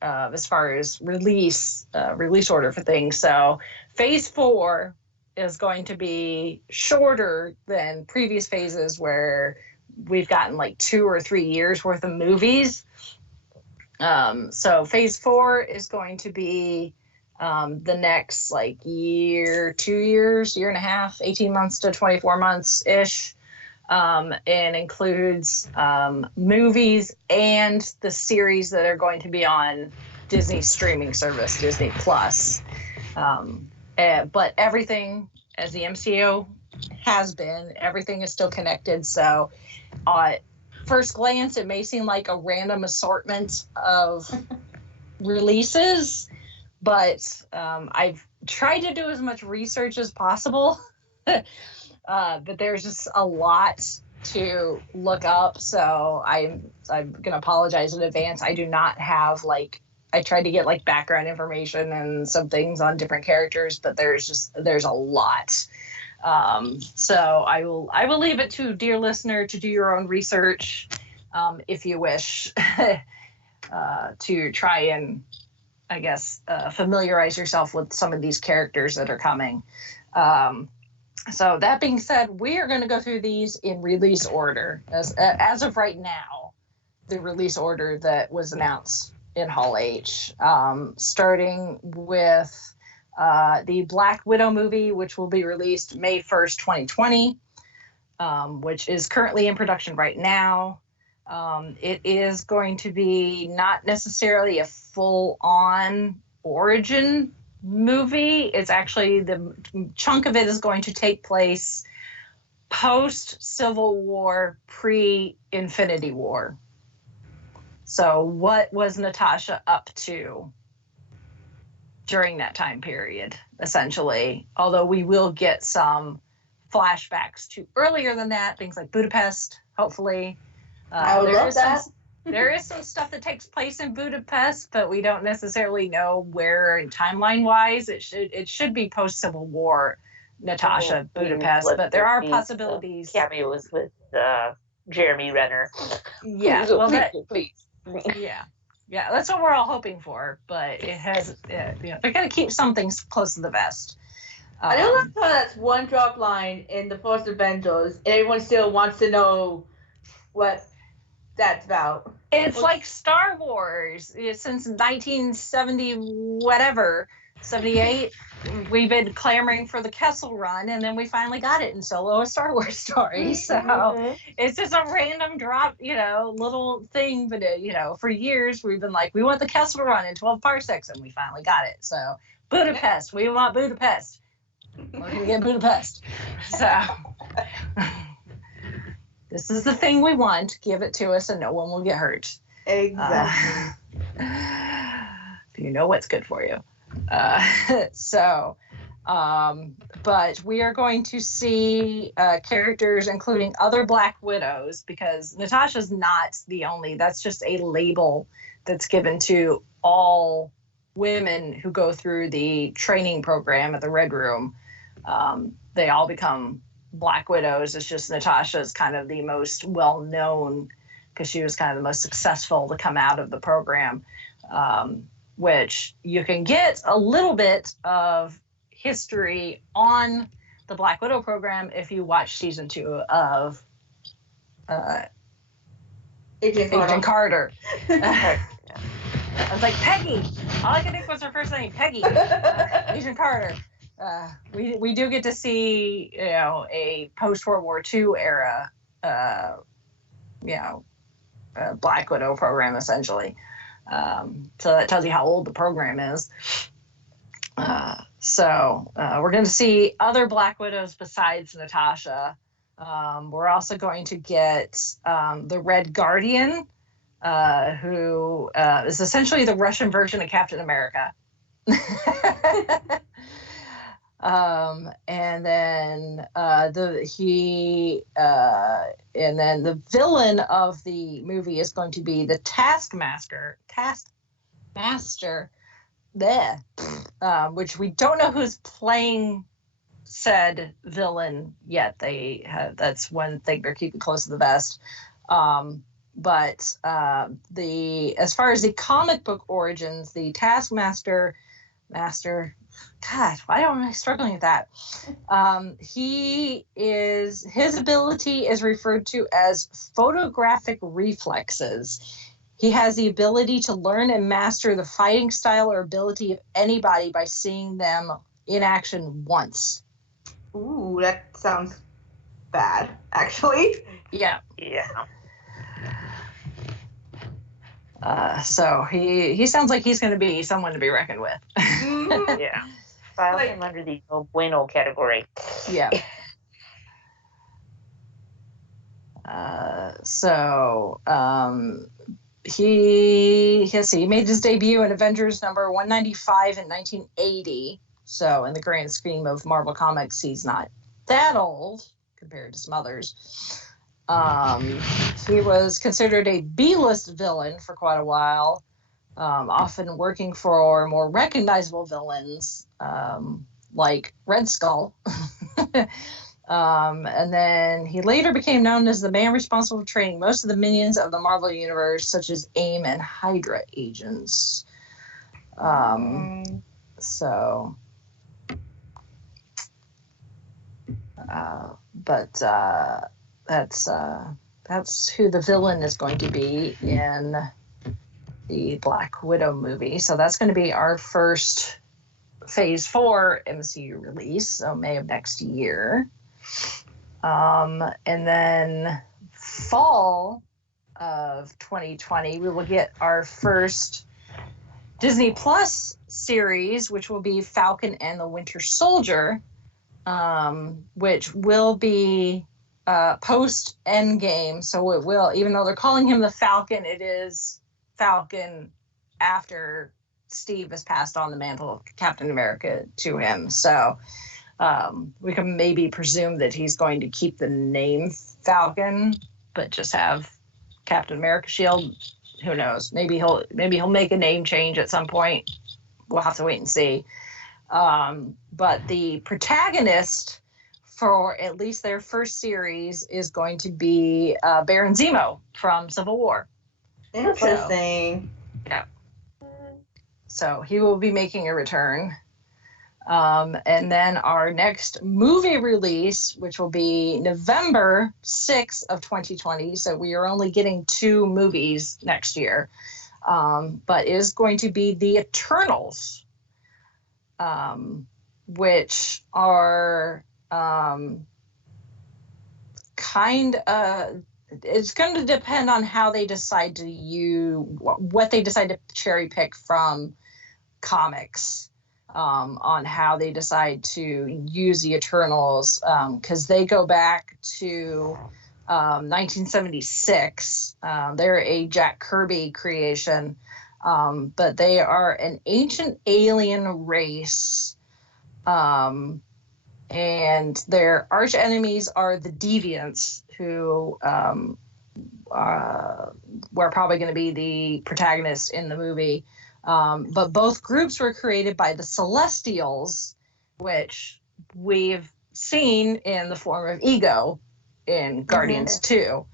as far as release order for things. So phase 4 is going to be shorter than previous phases where we've gotten 2 or 3 years worth of movies. So phase 4 is going to be the next year, 2 years, year and a half, 18 months to 24 months ish, and includes movies and the series that are going to be on Disney's streaming service, Disney Plus. But everything, as the MCU has been, everything is still connected. So first glance, it may seem like a random assortment of releases, but I've tried to do as much research as possible. But there's just a lot to look up, so I'm gonna apologize in advance. I do not have I tried to get background information and some things on different characters, but there's a lot. So I will leave it to dear listener to do your own research, if you wish, to try and I guess, familiarize yourself with some of these characters that are coming. So that being said, we are going to go through these in release order. As of right now, the release order that was announced in Hall H, starting with the Black Widow movie, which will be released May 1st, 2020, which is currently in production right now. It is going to be not necessarily a full-on origin movie. It's actually, the chunk of it is going to take place post-Civil War, pre-Infinity War. So what was Natasha up to during that time period, essentially? Although we will get some flashbacks to earlier than that, things like Budapest, hopefully. I would love that. There is some stuff that takes place in Budapest, but we don't necessarily know where timeline-wise. It should be post-Civil War, Natasha, Budapest, but there are possibilities. Cameos with Jeremy Renner. Yeah, So well, please. yeah, that's what we're all hoping for. But it has, they're going to keep some things close to the vest. I don't like how that's one drop line in the first Avengers, and everyone still wants to know what that's about. It's like Star Wars. Since 1970, whatever, 78, we've been clamoring for the Kessel Run, and then we finally got it in Solo: A Star Wars Story. So it's just a random drop, little thing. But for years we've been like, we want the Kessel Run in 12 parsecs, and we finally got it. So Budapest, we want Budapest. We're gonna get Budapest. So. This is the thing we want. Give it to us and no one will get hurt. Exactly. If you know what's good for you. But we are going to see characters including other Black Widows, because Natasha's not the only. That's just a label that's given to all women who go through the training program at the Red Room. They all become Black Widows. It's just Natasha's kind of the most well-known because she was kind of the most successful to come out of the program, which you can get a little bit of history on the Black Widow program if you watch season 2 of Agent Carter. I was like, Peggy. All I could think was her first name, Peggy. Agent Carter. We do get to see, a post-World War II era, Black Widow program, essentially. So that tells you how old the program is. So we're going to see other Black Widows besides Natasha. We're also going to get the Red Guardian, who is essentially the Russian version of Captain America. And then the villain of the movie is going to be the Taskmaster, which we don't know who's playing said villain yet. That's one thing they're keeping close to the vest. But as far as the comic book origins, the Taskmaster, God, why am I struggling with that? His ability is referred to as photographic reflexes. He has the ability to learn and master the fighting style or ability of anybody by seeing them in action once. Ooh, that sounds bad, actually. Yeah. Yeah. So he sounds like he's going to be someone to be reckoned with. Yeah. File him under the no bueno category. Yeah. He made his debut in Avengers number 195 in 1980. So in the grand scheme of Marvel Comics, he's not that old compared to some others. He was considered a B-list villain for quite a while, often working for more recognizable villains like Red Skull. And then he later became known as the man responsible for training most of the minions of the Marvel Universe, such as AIM and Hydra agents. So, but that's who the villain is going to be in the Black Widow movie. So that's going to be our first Phase 4 MCU release, so May of next year. And then fall of 2020, we will get our first Disney Plus series, which will be Falcon and the Winter Soldier, which will be post Endgame. So it will, even though they're calling him the Falcon, it is Falcon after Steve has passed on the mantle of Captain America to him. So we can maybe presume that he's going to keep the name Falcon, but just have Captain America shield. Who knows? Maybe he'll make a name change at some point. We'll have to wait and see. But the protagonist for at least their first series is going to be Baron Zemo from Civil War. Interesting. Yeah. So he will be making a return. And then our next movie release, which will be November 6th of 2020. So we are only getting 2 movies next year, but is going to be The Eternals, which are it's going to depend on how they decide to what they decide to cherry pick from comics, on how they decide to use the Eternals, because they go back to 1976. They're a Jack Kirby creation, but they are an ancient alien race, and their arch enemies are the Deviants, who were probably going to be the protagonists in the movie. But both groups were created by the Celestials, which we've seen in the form of Ego in Guardians 2.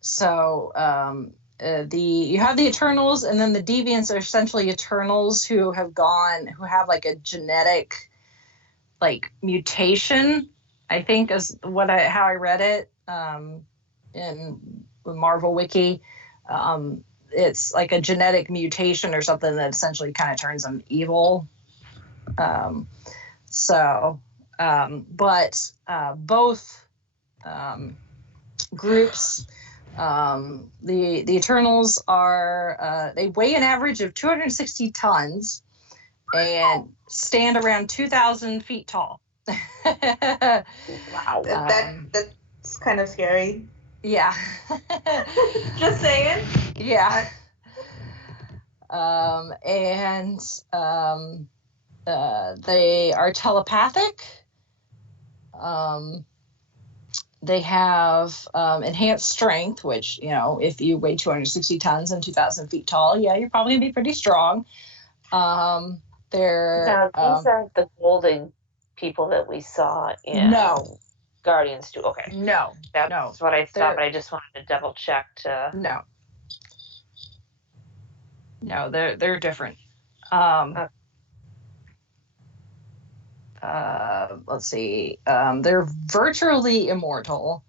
So you have the Eternals, and then the Deviants are essentially Eternals who have like a genetic like mutation, I think is how I read it in the Marvel Wiki. It's like a genetic mutation or something that essentially kind of turns them evil. But both groups, the Eternals are, they weigh an average of 260 tons and stand around 2,000 feet tall. Wow. That's kind of scary. Yeah. Just saying. Yeah. They are telepathic. They have enhanced strength, which, if you weigh 260 tons and 2,000 feet tall, yeah, you're probably gonna be pretty strong. These aren't the golden people that we saw in Guardians 2. Okay. No. That's what I thought, but I just wanted to double check to. No, they're different. Let's see. They're virtually immortal.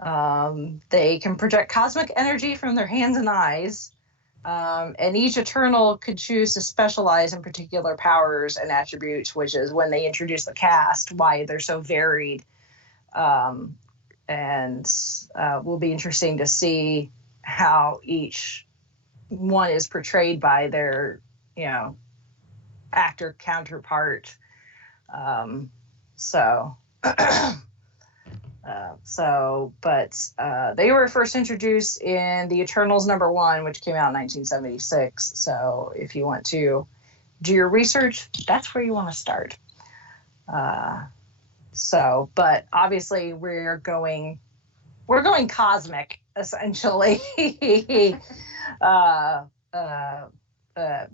They can project cosmic energy from their hands and eyes. And each Eternal could choose to specialize in particular powers and attributes, which is when they introduce the cast, why they're so varied. And will be interesting to see how each one is portrayed by their, actor counterpart. They were first introduced in the Eternals #1, which came out in 1976. So if you want to do your research, that's where you want to start. But obviously we're going cosmic, essentially.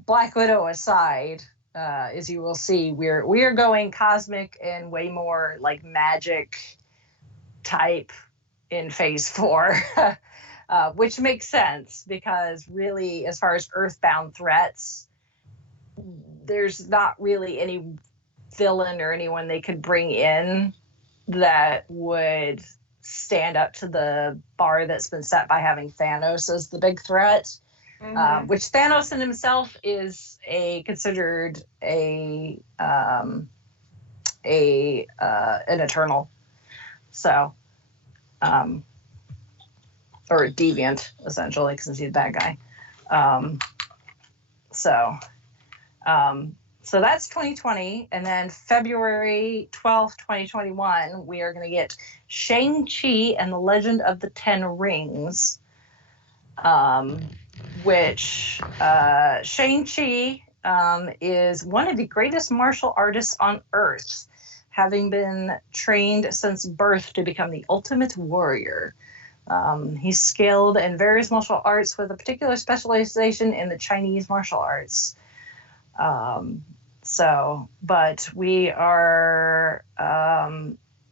Black Widow aside, as you will see, we are going cosmic and way more like magic type in Phase 4. which makes sense because really, as far as Earthbound threats, there's not really any villain or anyone they could bring in that would stand up to the bar that's been set by having Thanos as the big threat. Which Thanos in himself is considered an Eternal, so or a deviant essentially, since he's a bad guy. So that's 2020, and then February 12th, 2021, we are going to get Shang-Chi and the Legend of the Ten Rings. Which Shang-Chi is one of the greatest martial artists on Earth, having been trained since birth to become the ultimate warrior. He's skilled in various martial arts with a particular specialization in the Chinese martial arts. But we are...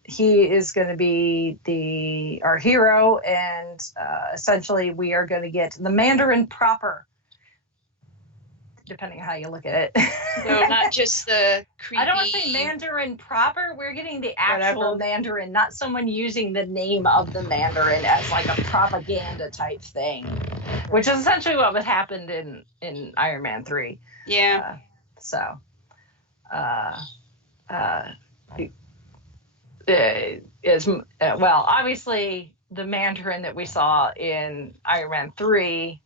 he is going to be our hero, and essentially we are going to get the Mandarin proper, depending on how you look at it. So not just the creepy... I don't want to say Mandarin proper. We're getting the actual Mandarin, not someone using the name of the Mandarin as like a propaganda type thing, which is essentially what happened in Iron Man 3. Yeah. Obviously the Mandarin that we saw in Iron Man 3,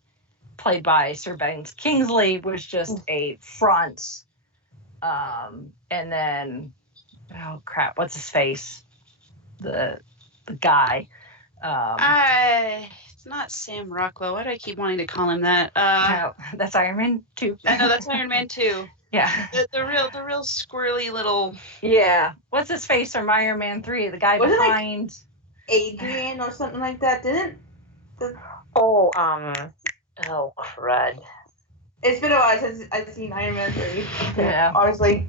played by Sir Ben Kingsley, was just a front. And then, oh crap, what's his face? The guy. It's not Sam Rockwell. Why do I keep wanting to call him that? No, that's Iron Man 2. I know that's Iron Man 2. Yeah. The real squirrely little... Yeah. What's his face from Iron Man 3? The guy behind... Like Adrian or something like that, didn't? Oh, crud. It's been a while since I've seen Iron Man 3. Yeah. Honestly.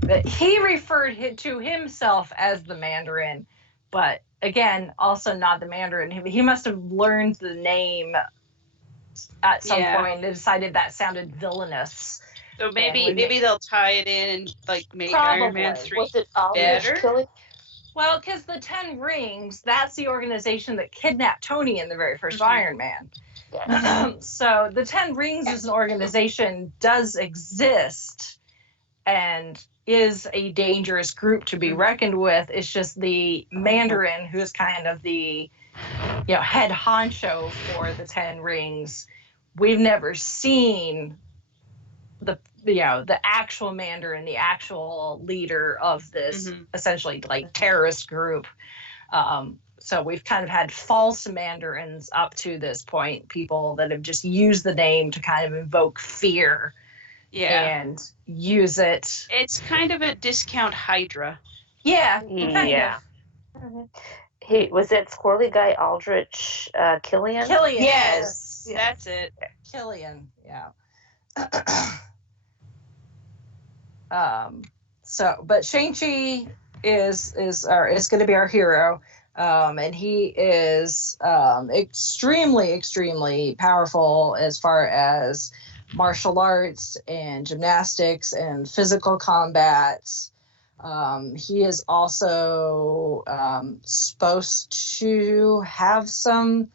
But he referred to himself as the Mandarin, but again, also not the Mandarin. He must have learned the name at some point and decided that sounded villainous. So maybe they'll tie it in and like make Probably. Iron Man 3 Was it better? Well, because the Ten Rings, that's the organization that kidnapped Tony in the very first Iron Man. Yes. So the Ten Rings as an organization does exist and is a dangerous group to be reckoned with. It's just the Mandarin, who is kind of the head honcho for the Ten Rings. We've never seen the actual Mandarin, the actual leader of this essentially like terrorist group. So we've kind of had false Mandarins up to this point, people that have just used the name to kind of invoke fear and use it. It's kind of a discount Hydra. Yeah. Hey, was that squirrely guy Aldrich Killian? Killian. Yes. That's it. Killian, yeah. But Shang-Chi is going to be our hero. And he is extremely, extremely powerful as far as martial arts and gymnastics and physical combat. He is also supposed to have some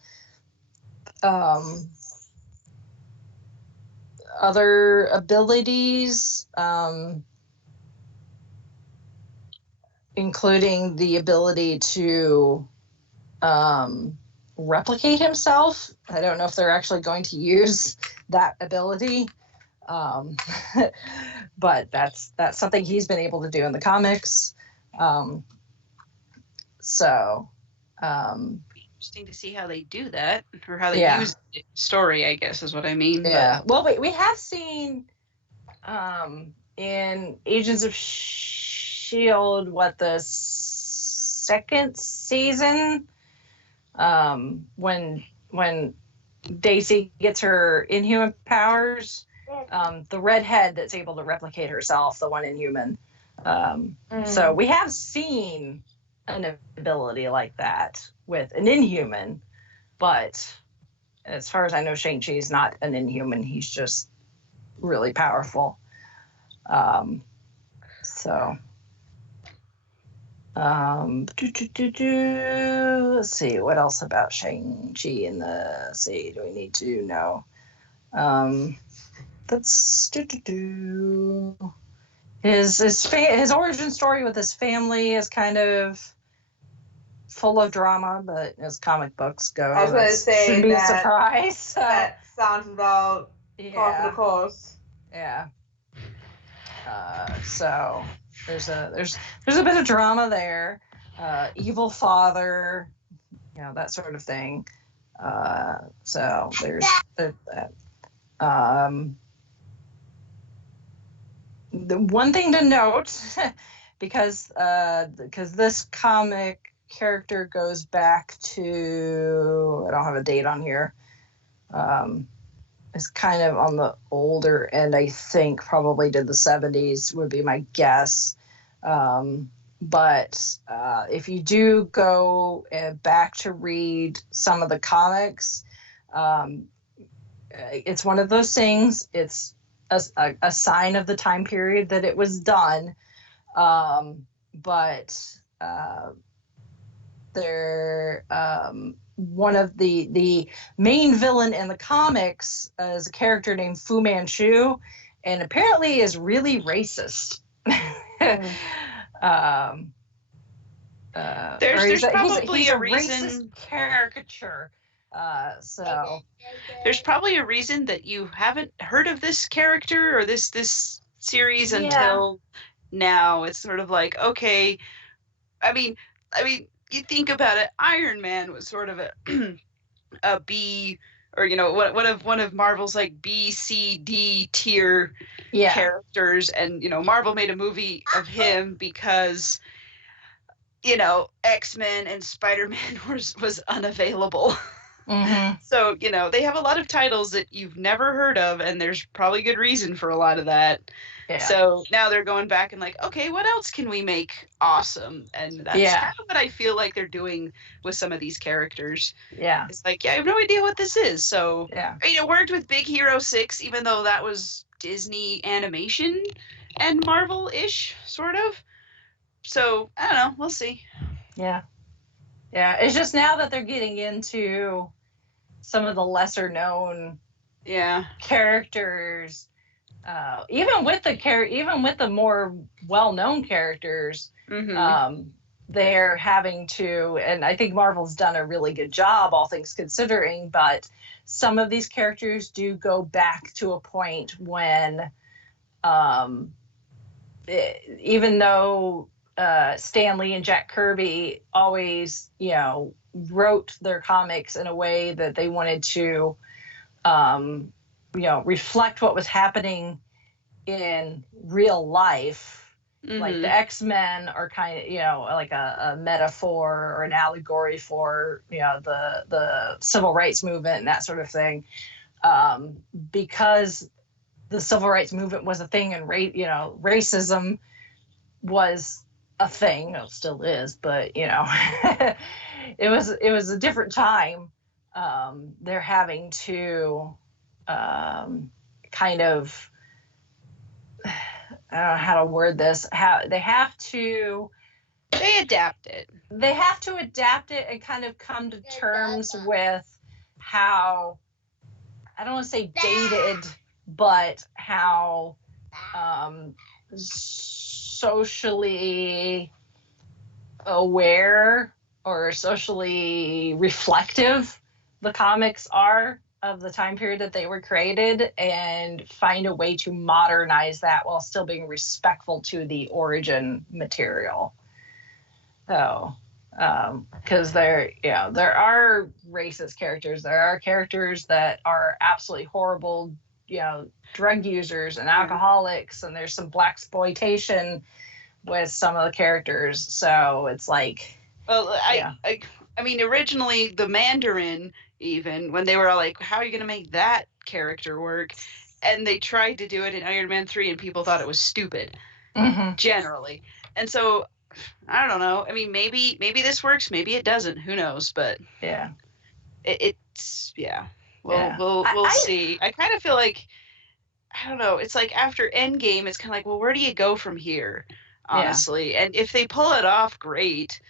other abilities, including the ability to replicate himself. I don't know if they're actually going to use that ability, but that's something he's been able to do in the comics. Interesting to see how they do that, or how they use the story, I guess is what I mean. Yeah. Well, we have seen in Agents of S.H.I.E.L.D., the second season, when Daisy gets her Inhuman powers, the redhead that's able to replicate herself, the one Inhuman. So we have seen an ability like that with an Inhuman. But as far as I know, Shang-Chi is not an Inhuman. He's just really powerful. So, let's see, what else about Shang-Chi in the, do we need to know? His origin story with his family is kind of full of drama, but as comic books go, I was going to say shouldn't be a that surprise. that sounds about par for the course. Yeah. So there's a bit of drama there. Evil father, that sort of thing. So there's that. The one thing to note, because this comic character goes back to, I don't have a date on here. It's kind of on the older end, I think, probably to the 70s would be my guess. But if you do go back to read some of the comics, it's one of those things. It's a sign of the time period that it was done. But they're one of the main villain in the comics is a character named Fu Manchu, and apparently is really racist. There's probably a reason. Racist caricature. So there's probably a reason that you haven't heard of this character or this series until now. It's sort of like, okay, I mean, you think about it, Iron Man was sort of a B, or one of Marvel's like B, C, D tier characters, and Marvel made a movie of him because X-Men and Spider-Man was unavailable. Mm-hmm. So they have a lot of titles that you've never heard of, and there's probably good reason for a lot of that. Yeah. So now they're going back and like, okay, what else can we make awesome? And that's kind of what I feel like they're doing with some of these characters. Yeah. It's like, I have no idea what this is. So it worked with Big Hero 6, even though that was Disney animation and Marvel-ish, sort of. So, I don't know. We'll see. Yeah. Yeah. It's just now that they're getting into some of the lesser known characters. Even with the more well-known characters, they're having to, and I think Marvel's done a really good job, all things considering, but some of these characters do go back to a point when, even though Stan Lee and Jack Kirby always, wrote their comics in a way that they wanted to, reflect what was happening in real life. Mm-hmm. Like the X-Men are kind of, like a metaphor or an allegory for, the civil rights movement and that sort of thing. Because the civil rights movement was a thing and racism was a thing. It still is, but it was a different time. They're having to kind of, I don't know how to word this. They have to adapt it. They have to adapt it and kind of come to terms with how, I don't want to say dated, but how socially aware or socially reflective the comics are of the time period that they were created, and find a way to modernize that while still being respectful to the origin material. So, because there are racist characters, there are characters that are absolutely horrible, drug users and alcoholics, and there's some blaxploitation with some of the characters. So it's like, well, I mean, originally the Mandarin, even when they were all like, how are you going to make that character work? And they tried to do it in Iron Man 3 and people thought it was stupid, generally. And so, I don't know. I mean, maybe this works, maybe it doesn't. Who knows? But it's we'll see. I kind of feel like, I don't know, it's like after Endgame, it's kind of like, well, where do you go from here, honestly? And if they pull it off, great.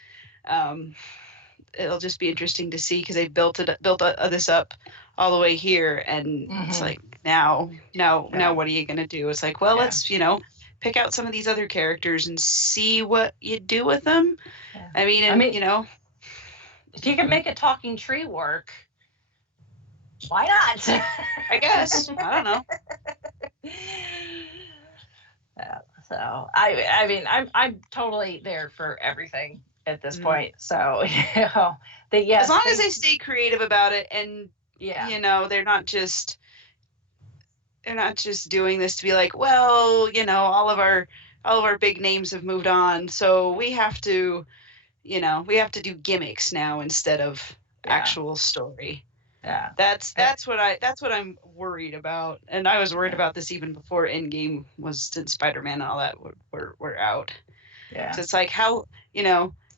It'll just be interesting to see, because they built this up all the way here, and it's like, now what are you gonna do? It's like, well, let's pick out some of these other characters and see what you do with them. I mean, if you can make a talking tree work, why not? I guess. I don't know. So I mean, I'm totally there for everything at this point. So as long as they stay creative about it, and they're not just doing this to be like, well, all of our big names have moved on, so we have to do gimmicks now instead of actual story. Yeah, that's what I'm worried about, and I was worried about this even before Endgame was, and Spider-Man and all that were out. Yeah, so it's like, how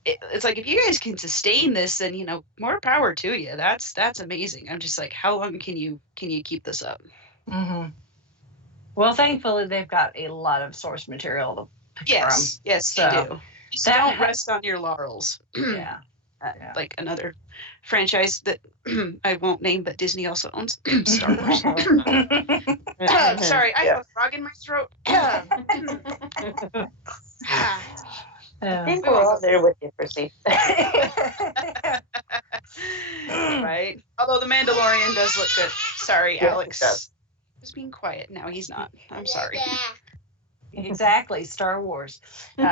it's like, if you guys can sustain this, then more power to you. That's amazing. I'm just like, how long can you keep this up? Well, thankfully they've got a lot of source material to pick from. Yes, they do. Just don't rest on your laurels. Like another franchise that I won't name, but Disney also owns, Star Wars. Sorry, I have a frog in my throat. I think we're all there with you, Percy. Right? Although The Mandalorian does look good. Sorry, Alex was being quiet. Now he's not. I'm sorry. Exactly, Star Wars. So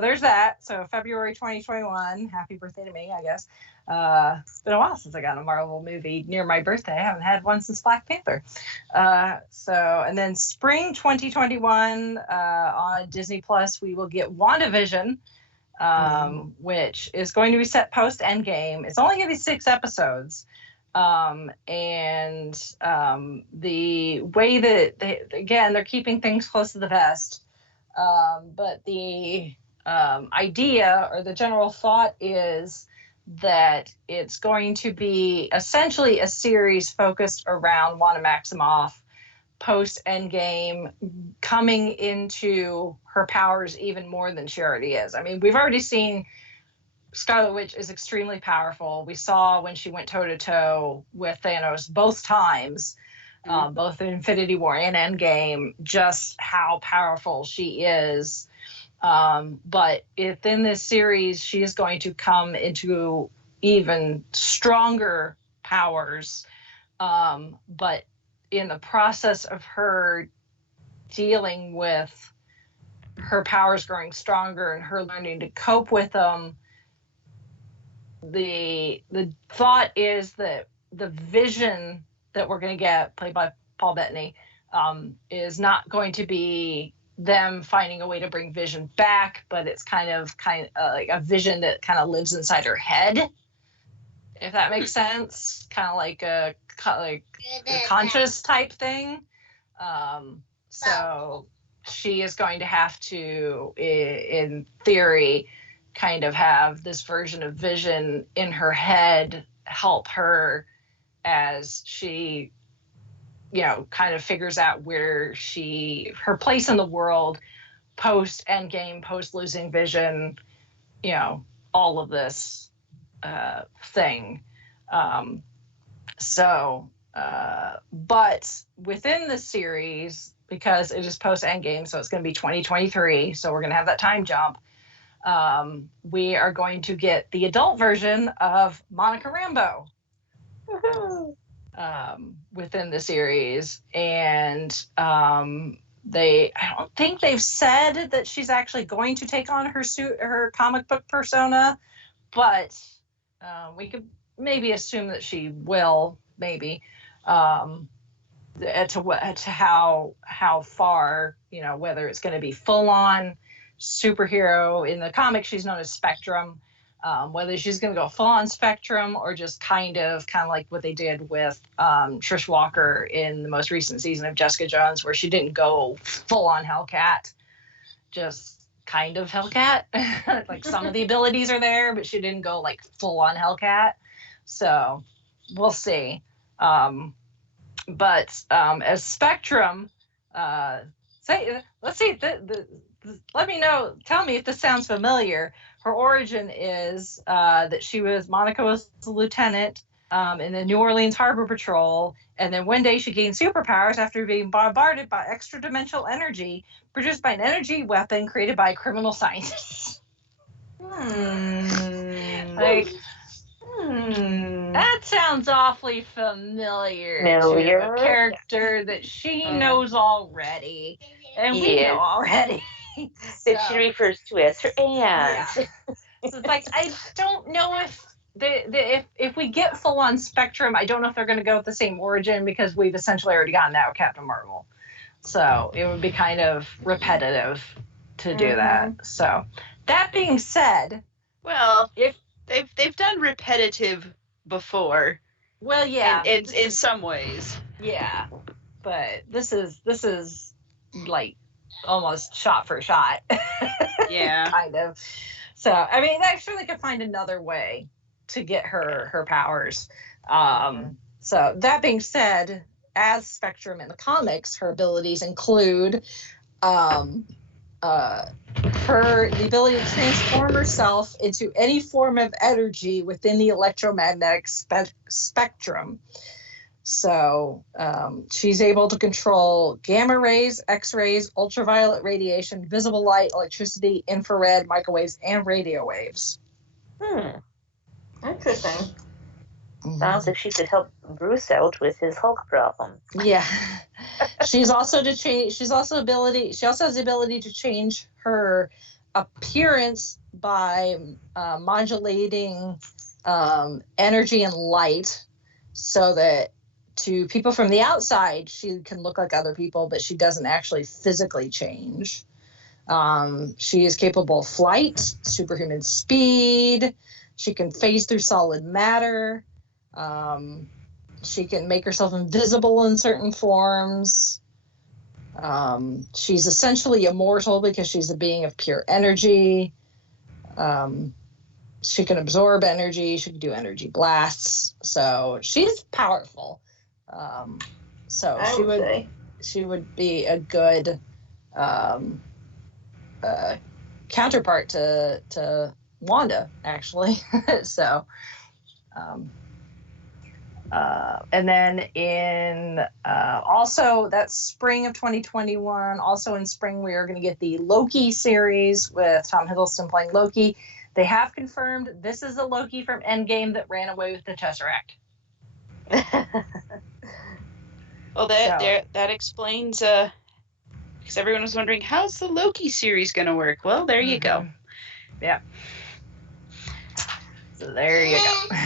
there's that. So February 2021. Happy birthday to me, I guess. It's been a while since I got a Marvel movie near my birthday. I haven't had one since Black Panther. And then spring 2021 on Disney Plus, we will get WandaVision, which is going to be set post Endgame. It's only going to be 6 episodes. The way that they're keeping things close to the vest. But the idea, or the general thought, is that it's going to be essentially a series focused around Wanda Maximoff post Endgame, coming into her powers even more than she already is. I mean, we've already seen Scarlet Witch is extremely powerful. We saw when she went toe-to-toe with Thanos both times, both in Infinity War and Endgame, just how powerful she is. But within this series, she is going to come into even stronger powers. But in the process of her dealing with her powers growing stronger and her learning to cope with them, the thought is that the Vision that we're going to get, played by Paul Bettany, is not going to be them finding a way to bring Vision back, but it's kind of like a Vision that kind of lives inside her head, if that makes sense. Kind of like a conscious type thing. So she is going to have to, in theory, kind of have this version of Vision in her head help her as she, kind of figures out where her place in the world post Endgame, post losing Vision, all of this thing. But within the series, because it is post Endgame, so it's going to be 2023, so we're going to have that time jump. We are going to get the adult version of Monica Rambeau within the series, and I don't think they've said that she's actually going to take on her comic book persona, but we could maybe assume that she will, maybe, to how far, whether it's going to be full on superhero. In the comics, she's known as Spectrum. Whether she's going to go full on Spectrum or just kind of like what they did with Trish Walker in the most recent season of Jessica Jones, where she didn't go full on Hellcat, just kind of Hellcat. Like some of the abilities are there, but she didn't go like full on Hellcat. So we'll see. But as Spectrum, let's see. Let me know. Tell me if this sounds familiar. Her origin is that Monica was a lieutenant in the New Orleans Harbor Patrol, and then one day she gained superpowers after being bombarded by extra-dimensional energy produced by an energy weapon created by criminal scientists. That sounds awfully familiar to a character that she knows already, and we know already. That she refers to as her aunt. Yeah. So it's like, I don't know if if we get full on Spectrum, I don't know if they're going to go with the same origin, because we've essentially already gotten that with Captain Marvel. So it would be kind of repetitive to do that. So that being said, well, if they've done repetitive before. Well, yeah, in some ways. Yeah, but this is like almost shot for shot. Yeah, kind of. So I mean, I surely could find another way to get her powers. So that being said, as Spectrum in the comics, her abilities include the ability to transform herself into any form of energy within the electromagnetic spectrum. So she's able to control gamma rays, X-rays, ultraviolet radiation, visible light, electricity, infrared, microwaves, and radio waves. Interesting. Sounds like she could help Bruce out with his Hulk problem. Yeah. She also has the ability to change her appearance by modulating energy and light, so that to people from the outside she can look like other people, but she doesn't actually physically change. She is capable of flight, superhuman speed. She can phase through solid matter. She can make herself invisible in certain forms. She's essentially immortal because she's a being of pure energy. She can absorb energy. She can do energy blasts. So she's powerful. She would be a good counterpart to Wanda, actually. So. And then in also that spring of 2021, also in spring, we are going to get the Loki series with Tom Hiddleston playing Loki. They have confirmed this is a Loki from Endgame that ran away with the Tesseract. Well, that explains, because everyone was wondering, how's the Loki series going to work? Well, there you go. Yeah. So there you go.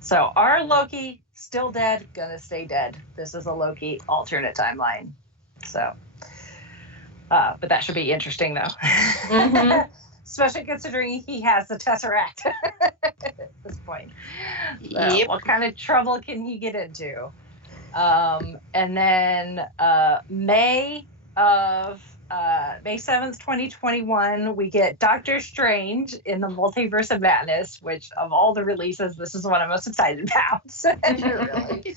So our Loki, still dead, gonna stay dead. This is a Loki alternate timeline. So, but that should be interesting, though. Mm-hmm. Especially considering he has the Tesseract at this point. So what kind of trouble can he get into? And then May 7th, 2021, we get Doctor Strange in the Multiverse of Madness, which of all the releases, this is what I'm most excited about. Really.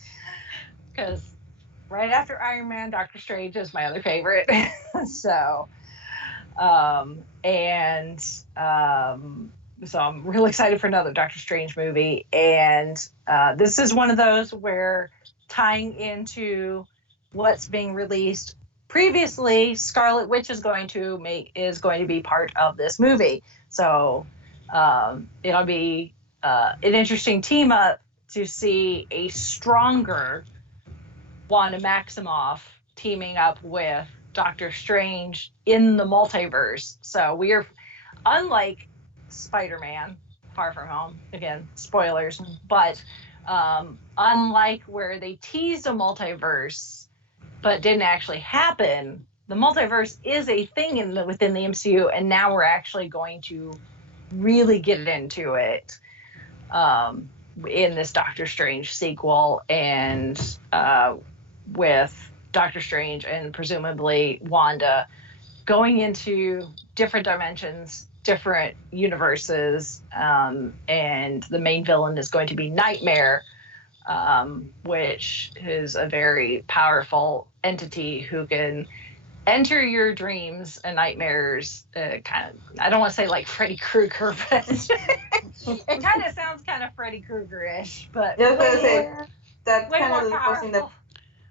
Because right after Iron Man, Doctor Strange is my other favorite. So I'm really excited for another Doctor Strange movie. And this is one of those where, tying into what's being released previously, Scarlet Witch is going to be part of this movie. So it'll be an interesting team up to see a stronger Wanda Maximoff teaming up with Doctor Strange in the multiverse. So we are, unlike Spider-Man Far From Home, again, spoilers, but unlike where they teased a multiverse but didn't actually happen, the multiverse is a thing within the MCU, and now we're actually going to really get into it in this Doctor Strange sequel, and with Doctor Strange and presumably Wanda going into different dimensions, different universes, and the main villain is going to be Nightmare, which is a very powerful entity who can enter your dreams and nightmares. Kind of, I don't want to say like Freddy Krueger, but it kind of sounds kind of Freddy Krueger-ish. But Yeah, I was gonna say that's way kind more of the first thing that. powerful.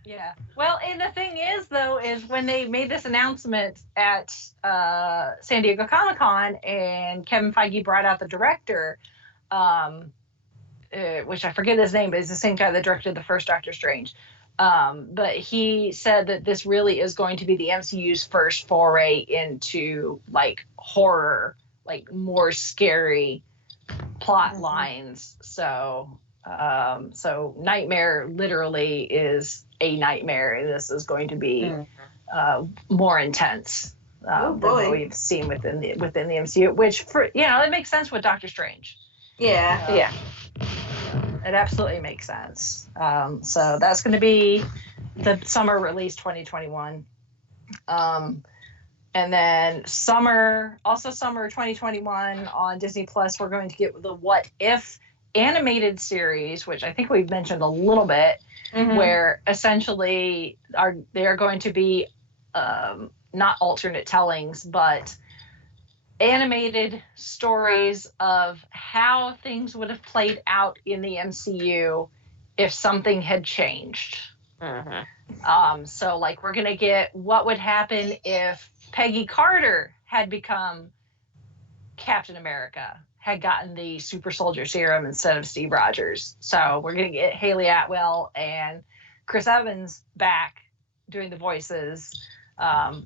Yeah. Well, and the thing is, though, is when they made this announcement at San Diego Comic-Con and Kevin Feige brought out the director, which I forget his name, but it's the same guy that directed the first Doctor Strange. But he said that this really is going to be the MCU's first foray into like horror, like more scary plot lines. So Nightmare literally is a nightmare, and this is going to be more intense than what we've seen within the MCU. Which, for it makes sense with Doctor Strange. Yeah. It absolutely makes sense. So that's going to be the summer release 2021. And then summer 2021 on Disney Plus, we're going to get the What If animated series, which I think we've mentioned a little bit, where essentially they are going to be not alternate tellings, but animated stories of how things would have played out in the MCU if something had changed. So like we're gonna get what would happen if Peggy Carter had become Captain America, had gotten the super soldier serum instead of Steve Rogers. So we're gonna get Haley Atwell and Chris Evans back doing the voices.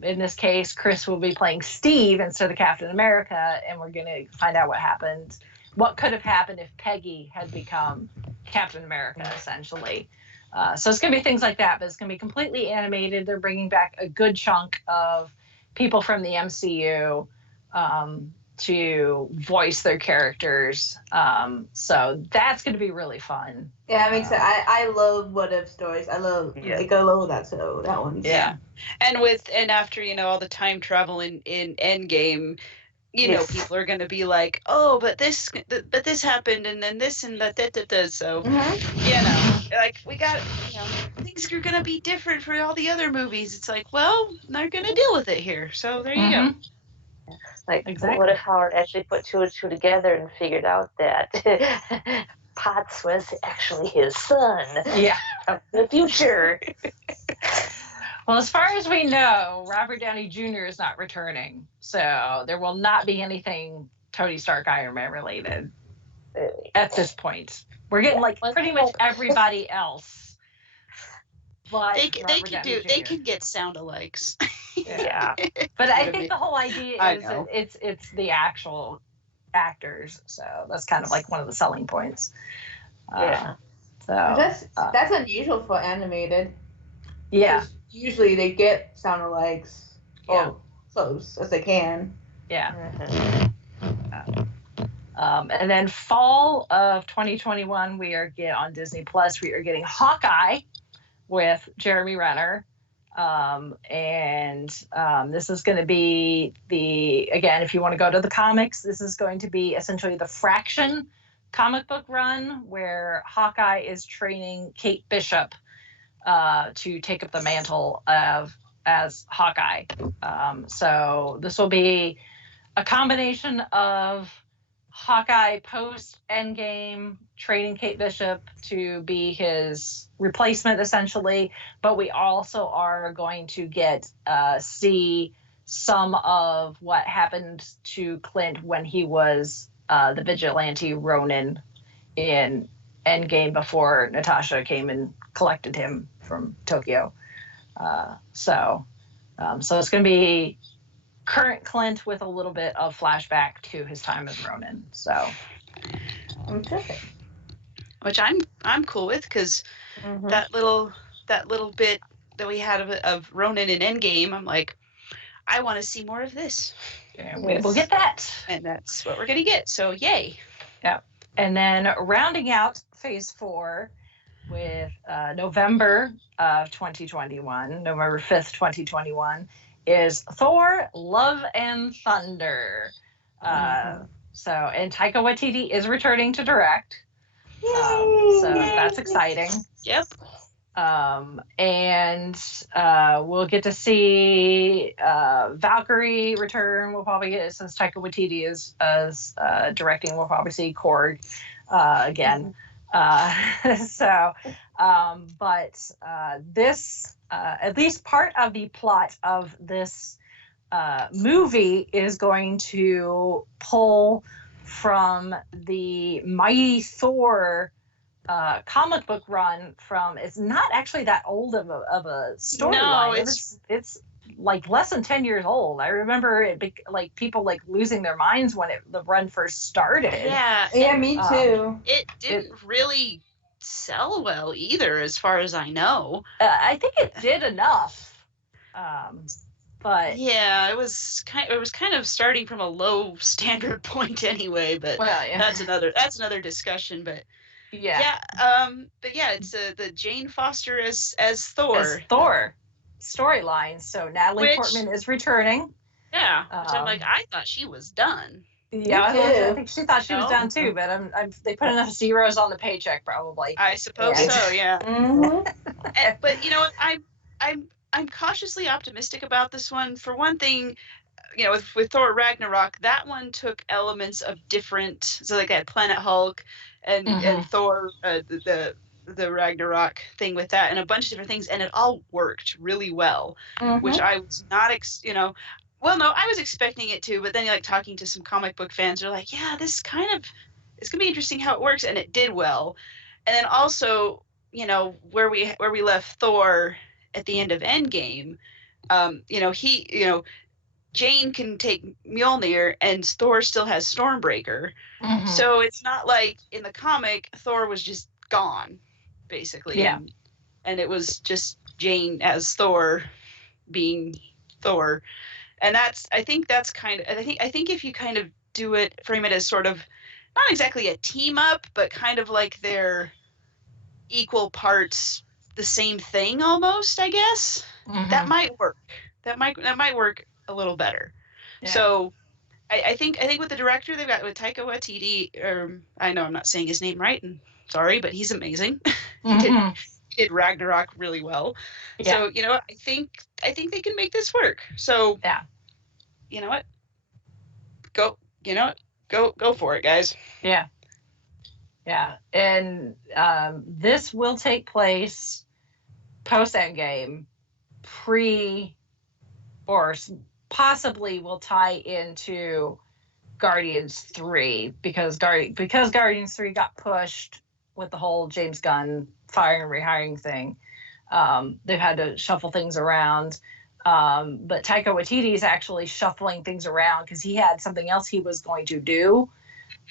In this case, Chris will be playing Steve instead of Captain America, and we're going to find out what could have happened if Peggy had become Captain America, essentially. So it's going to be things like that, but it's going to be completely animated. They're bringing back a good chunk of people from the MCU to voice their characters. So that's going to be really fun. Yeah, it makes sense. I love what if stories. I love that. So that one. Yeah. And after all the time travel in Endgame, people are going to be like, oh, but this happened, and then this and that. So like we got things are going to be different for all the other movies. It's like, well, they're going to deal with it here. So there you go. Like, exactly. What if Howard actually put two and two together and figured out that Potts was actually his son? Yeah. From the future. Well, as far as we know, Robert Downey Jr. is not returning. So there will not be anything Tony Stark Iron Man related at this point. We're getting like pretty much everybody else. But they can get sound-alikes. Yeah. But I think the whole idea is that it's the actual actors. So that's kind of like one of the selling points. So that's unusual for animated. Yeah. Usually they get sound-alikes or close as they can. Yeah. And then fall of 2021, we are on Disney Plus. We are getting Hawkeye with Jeremy Renner. This is going to be again, if you want to go to the comics, this is going to be essentially the Fraction comic book run where Hawkeye is training Kate Bishop to take up the mantle as Hawkeye. So this will be a combination of Hawkeye post Endgame training Kate Bishop to be his replacement, essentially. But we also are going to get see some of what happened to Clint when he was the vigilante Ronin in Endgame before Natasha came and collected him from Tokyo. So it's going to be current Clint with a little bit of flashback to his time as Ronin. So, okay. Which I'm cool with, because that little bit that we had of Ronin in Endgame, I'm like, I want to see more of this. And we'll get that. And that's what we're gonna get. So yay. Yeah. And then rounding out Phase 4 with November of 2021, November 5th, 2021, is Thor: Love and Thunder. So, and Taika Waititi is returning to direct. So that's exciting. Yep. And we'll get to see Valkyrie return. We'll probably get, since Taika Waititi is directing, we'll probably see Korg again. But this, at least part of the plot of this movie is going to pull from the Mighty Thor comic book run from, it's not actually that old of a storyline. No, it's like less than 10 years old. I remember it like people like losing their minds when the run first started. Yeah, me too. It didn't really sell well either, as far as I know. I think it did enough. But yeah, it was kind of starting from a low standard point anyway, but that's another discussion. But but yeah, it's the Jane Foster as Thor. Storyline. So Natalie Portman is returning. Yeah, which I'm like, I thought she was done. Yeah, I think she thought she was done too, but they put enough zeros on the paycheck probably. I suppose so. Yeah. But you know, I'm cautiously optimistic about this one. For one thing, you know, with Thor Ragnarok, that one took elements of different. So like that Planet Hulk and Thor, the Ragnarok thing with that, and a bunch of different things, and it all worked really well, which I was not, well, no, I was expecting it to, but then like talking to some comic book fans, they're like, yeah, it's gonna be interesting how it works, and it did well. And then also, you know, where we left Thor at the end of Endgame, you know, Jane can take Mjolnir, and Thor still has Stormbreaker. So it's not like in the comic Thor was just gone, basically. Yeah. And it was just Jane as Thor being Thor. And I think if you kind of frame it as sort of not exactly a team up, but kind of like they're equal parts the same thing almost, I guess. That might work. That might work a little better. Yeah. So I think with the director they've got, with Taika Waititi, I know I'm not saying his name right, and sorry, but he's amazing. He did Ragnarok really well. Yeah. So, you know, I think they can make this work. So yeah. You know what? Go for it, guys. Yeah. Yeah. And this will take place post Endgame, or possibly will tie into Guardians 3 because Guardians 3 got pushed with the whole James Gunn firing and rehiring thing. They've had to shuffle things around. But Taika Waititi is actually shuffling things around because he had something else he was going to do.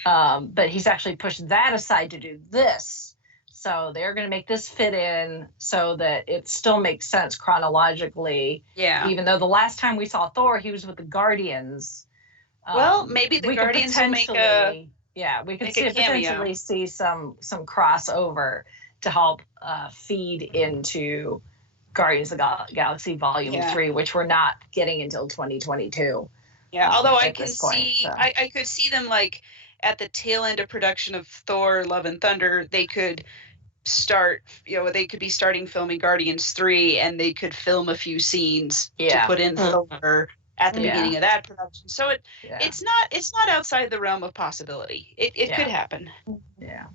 But he's actually pushed that aside to do this. So they're going to make this fit in so that it still makes sense chronologically. Yeah. Even though the last time we saw Thor, he was with the Guardians. Well, maybe the Guardians will make a we could potentially see some crossover to help feed into Guardians of the Galaxy Volume 3, which we're not getting until 2022. Yeah, although I could see them like at the tail end of production of Thor: Love and Thunder, they could be starting filming Guardians 3, and they could film a few scenes to put in Thor at the beginning of that production. So it's not outside the realm of possibility. It could happen. Yeah.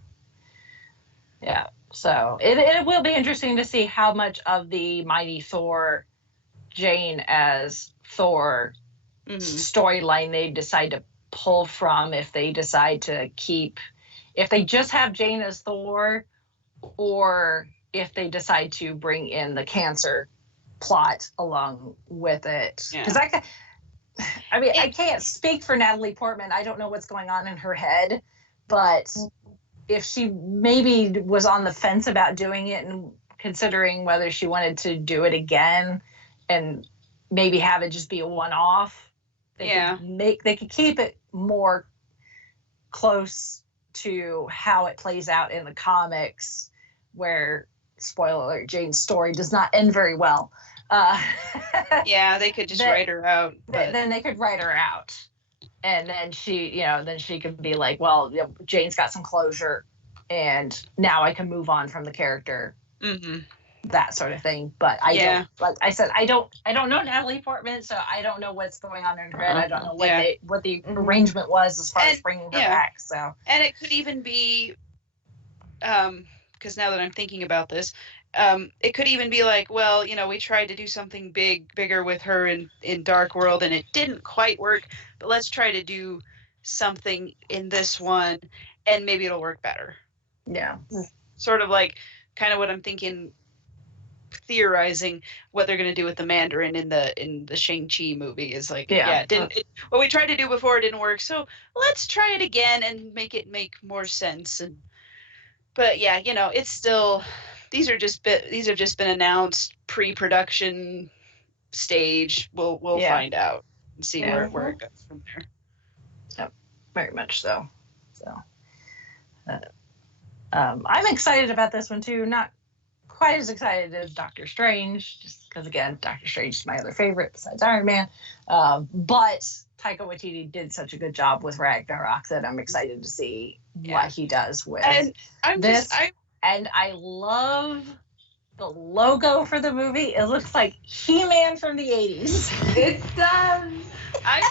Yeah. So it will be interesting to see how much of the Mighty Thor, Jane as Thor storyline they decide to pull from, if they decide to if they just have Jane as Thor, or if they decide to bring in the cancer plot along with it. Because I can't speak for Natalie Portman. I don't know what's going on in her head, but if she maybe was on the fence about doing it and considering whether she wanted to do it again and maybe have it just be a one-off, they could keep it more close to how it plays out in the comics, where, spoiler alert, Jane's story does not end very well. Yeah, they could just That- write her out. But then they could write her out, and then she could be like, well, Jane's got some closure, and now I can move on from the character, that sort of thing. But I don't, like I said, I don't know Natalie Portman, so I don't know what's going on in her head. I don't know what the arrangement was as far as bringing her back. So, and it could even be, because now that I'm thinking about this, it could even be like, well, we tried to do something bigger with her in Dark World, and it didn't quite work, but let's try to do something in this one, and maybe it'll work better. Yeah. Sort of like kind of what I'm thinking, theorizing what they're going to do with the Mandarin in the Shang-Chi movie is like, what we tried to do before didn't work, so let's try it again and make it make more sense. But yeah, it's still, these have just been announced pre-production stage. We'll find out and see where it goes from there. Yep, very much so. I'm excited about this one too. Not quite as excited as Doctor Strange, just because again, Doctor Strange is my other favorite besides Iron Man. But Taika Waititi did such a good job with Ragnarok that I'm excited to see what he does with and I love the logo for the movie. It looks like He-Man from the 80s. It does. I'm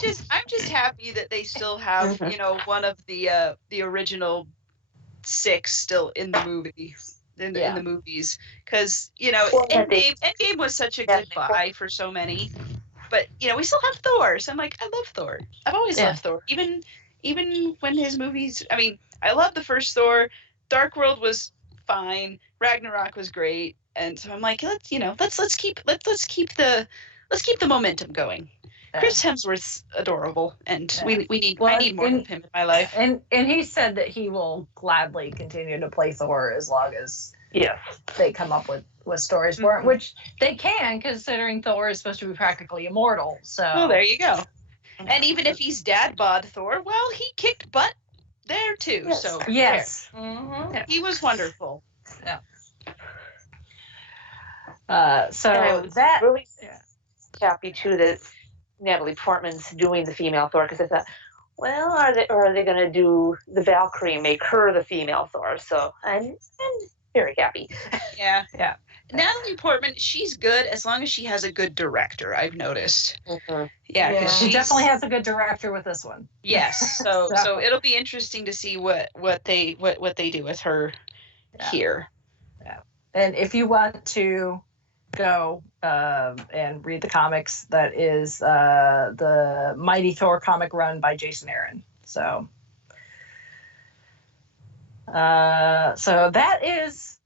just happy that they still have, one of the original 6 still in the movie. In the movies, because Endgame was such a good buy for so many, but we still have Thor, so I'm like, I love Thor. I've always loved Thor, even when his movies. I mean, I love the first Thor. Dark World was fine. Ragnarok was great, and so I'm like, let's keep the momentum going. Yeah. Chris Hemsworth's adorable, and I need more of him in my life. And he said that he will gladly continue to play Thor as long as they come up with stories for it, which they can, considering Thor is supposed to be practically immortal. So well, there you go. And even if he's dad bod Thor, well, he kicked butt there too. Yes. So yes, he was wonderful. Yeah. So that really happy too that Natalie Portman's doing the female Thor, because I thought, well, are they going to do the Valkyrie, make her the female Thor? So I'm very happy. Yeah. Natalie Portman, she's good as long as she has a good director. I've noticed. Yeah, because she definitely has a good director with this one. Yes. So it'll be interesting to see what they do with her here. Yeah. And if you want to go and read the comics, that is the Mighty Thor comic run by Jason Aaron. So that is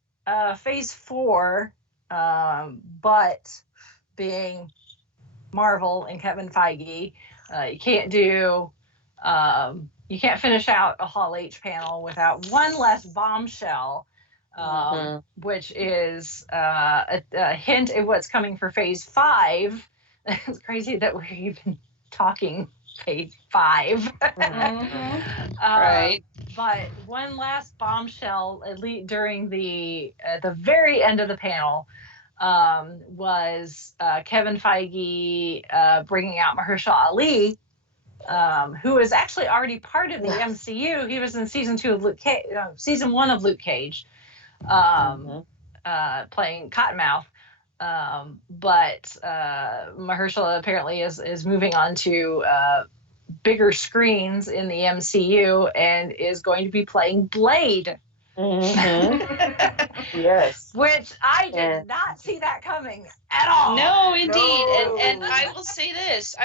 phase 4, but being Marvel and Kevin Feige, you can't finish out a Hall H panel without one less bombshell, which is a hint at what's coming for phase 5. It's crazy that we're even talking phase 5. Right. But one last bombshell, at least during at the very end of the panel, was Kevin Feige bringing out Mahershala Ali, who is actually already part of the MCU. He was in season 1 of Luke Cage, playing Cottonmouth. But Mahershala apparently is moving on to bigger screens in the MCU and is going to be playing Blade. Yes. Which I did not see that coming at all. No, indeed. No. And I will say this.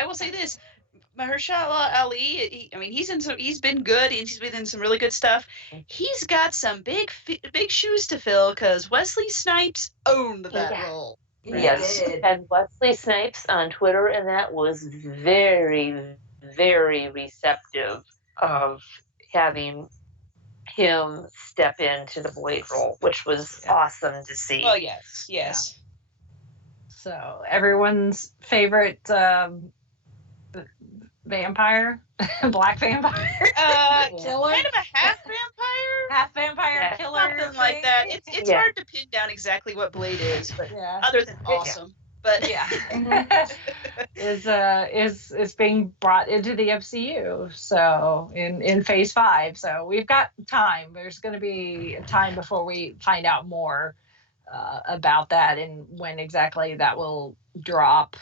Mahershala Ali, he's been good. He's been in some really good stuff. He's got some big shoes to fill, because Wesley Snipes owned that role. Yes. And Wesley Snipes on Twitter, and that was very, very receptive of having him step into the Blade role, which was awesome to see. Oh, yes. Yeah. So everyone's favorite vampire, black vampire, killer, kind of a half vampire, killer, something like that. It's hard to pin down exactly what Blade is, but other than awesome. but yeah, is being brought into the MCU. So in Phase 5, so we've got time. There's going to be time before we find out more about that and when exactly that will drop.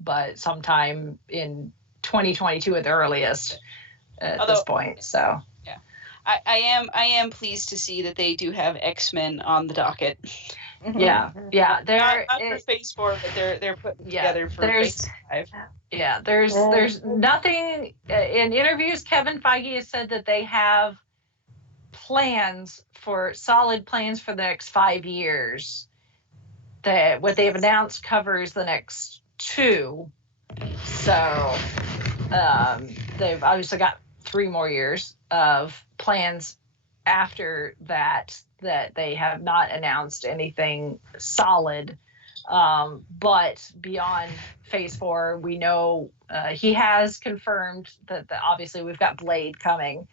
But sometime in 2022 at the earliest at this point. So yeah, I am pleased to see that they do have X-Men on the docket. yeah, they're not for Phase 4, but they're putting together for Phase 5. Yeah, there's nothing in interviews. Kevin Feige has said that they have solid plans for the next 5 years. That what they've announced covers the next 2. So they've obviously got 3 more years of plans after that they have not announced anything solid. But beyond Phase 4, we know he has confirmed that obviously we've got Blade coming.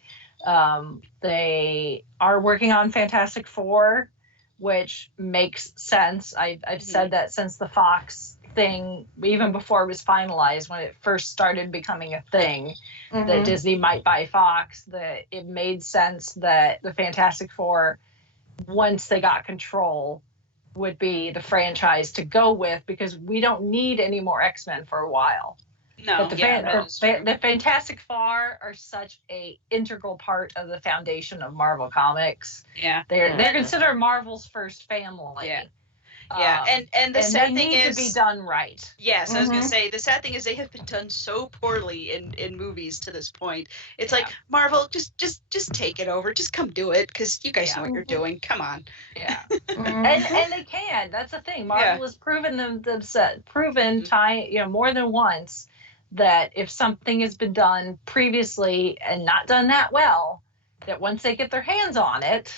They are working on Fantastic Four, which makes sense. I've said that since the Fox thing, even before it was finalized, when it first started becoming a thing, that Disney might buy Fox, that it made sense that the Fantastic Four, once they got control, would be the franchise to go with, because we don't need any more X-Men for a while. No, but the Fantastic Four are such a integral part of the foundation of Marvel Comics. Yeah, they're considered Marvel's first family. Yeah. Yeah, and the sad thing is, to be done right. Yes, I was gonna say, the sad thing is they have been done so poorly in movies to this point. It's like, Marvel, just take it over, just come do it, because you guys know what you're doing. Come on. Yeah, and they can. That's the thing. Marvel has proven time, more than once, that if something has been done previously and not done that well, that once they get their hands on it,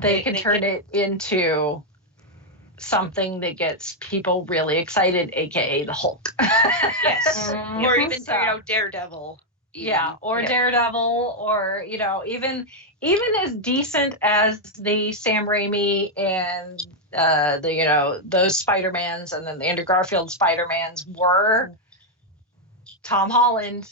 they can turn it into something that gets people really excited, aka the Hulk. Yes. Or even Daredevil. Daredevil, or even as decent as the Sam Raimi and those Spider-Mans and then the Andrew Garfield Spider-Mans were, Tom Holland,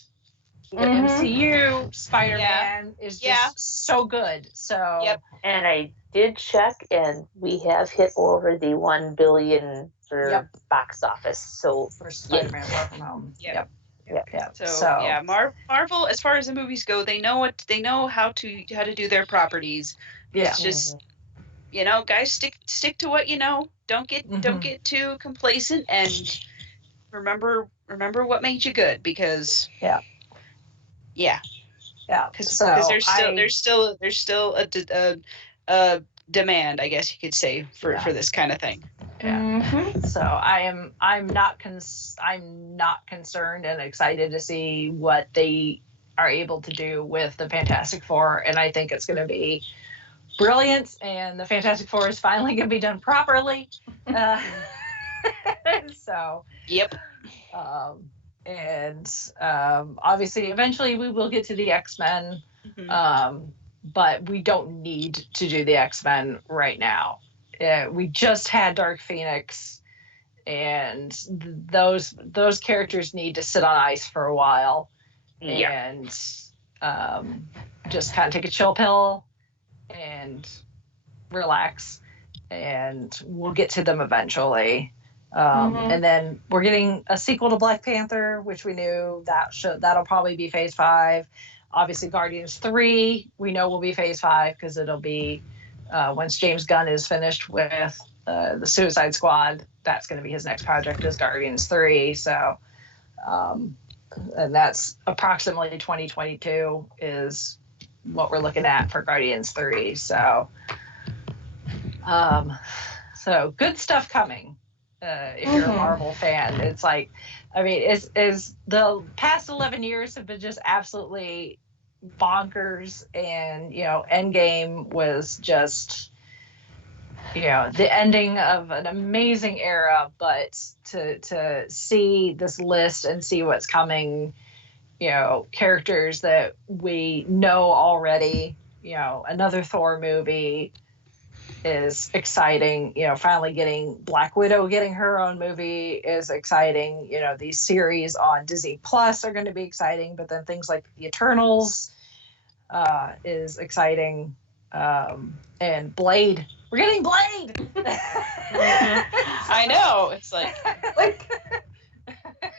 the MCU Spider-Man is just so good. So and I did check, and we have hit over the 1 billion for box office. So for Spider-Man Far From Home. Yep. So Marvel, as far as the movies go, they know how to do their properties. Yeah. It's just guys, stick to what you know. Don't get too complacent, and remember what made you good, because because there's still a demand, I guess you could say, for this kind of thing. So I'm not concerned and excited to see what they are able to do with the Fantastic Four, and I think it's going to be brilliant, and the Fantastic Four is finally going to be done properly. So obviously eventually we will get to the X-Men, but we don't need to do the X-Men right now. We just had Dark Phoenix, and those characters need to sit on ice for a while and just kind of take a chill pill and relax, and we'll get to them eventually. And then we're getting a sequel to Black Panther, which we knew that'll probably be Phase 5. Obviously, Guardians 3 we know will be Phase 5, because it'll be once James Gunn is finished with the Suicide Squad. That's going to be his next project, is Guardians 3. So, and that's approximately 2022 is what we're looking at for Guardians 3. So, so good stuff coming. If you're a Marvel fan, it's like, I mean, is the past 11 years have been just absolutely bonkers, and Endgame was just the ending of an amazing era. But to see this list and see what's coming, characters that we know already, another Thor movie, is exciting. You know, finally getting Black Widow getting her own movie is exciting. You know, these series on Disney Plus are going to be exciting, but then things like The Eternals is exciting. And Blade. We're getting Blade! I know. It's like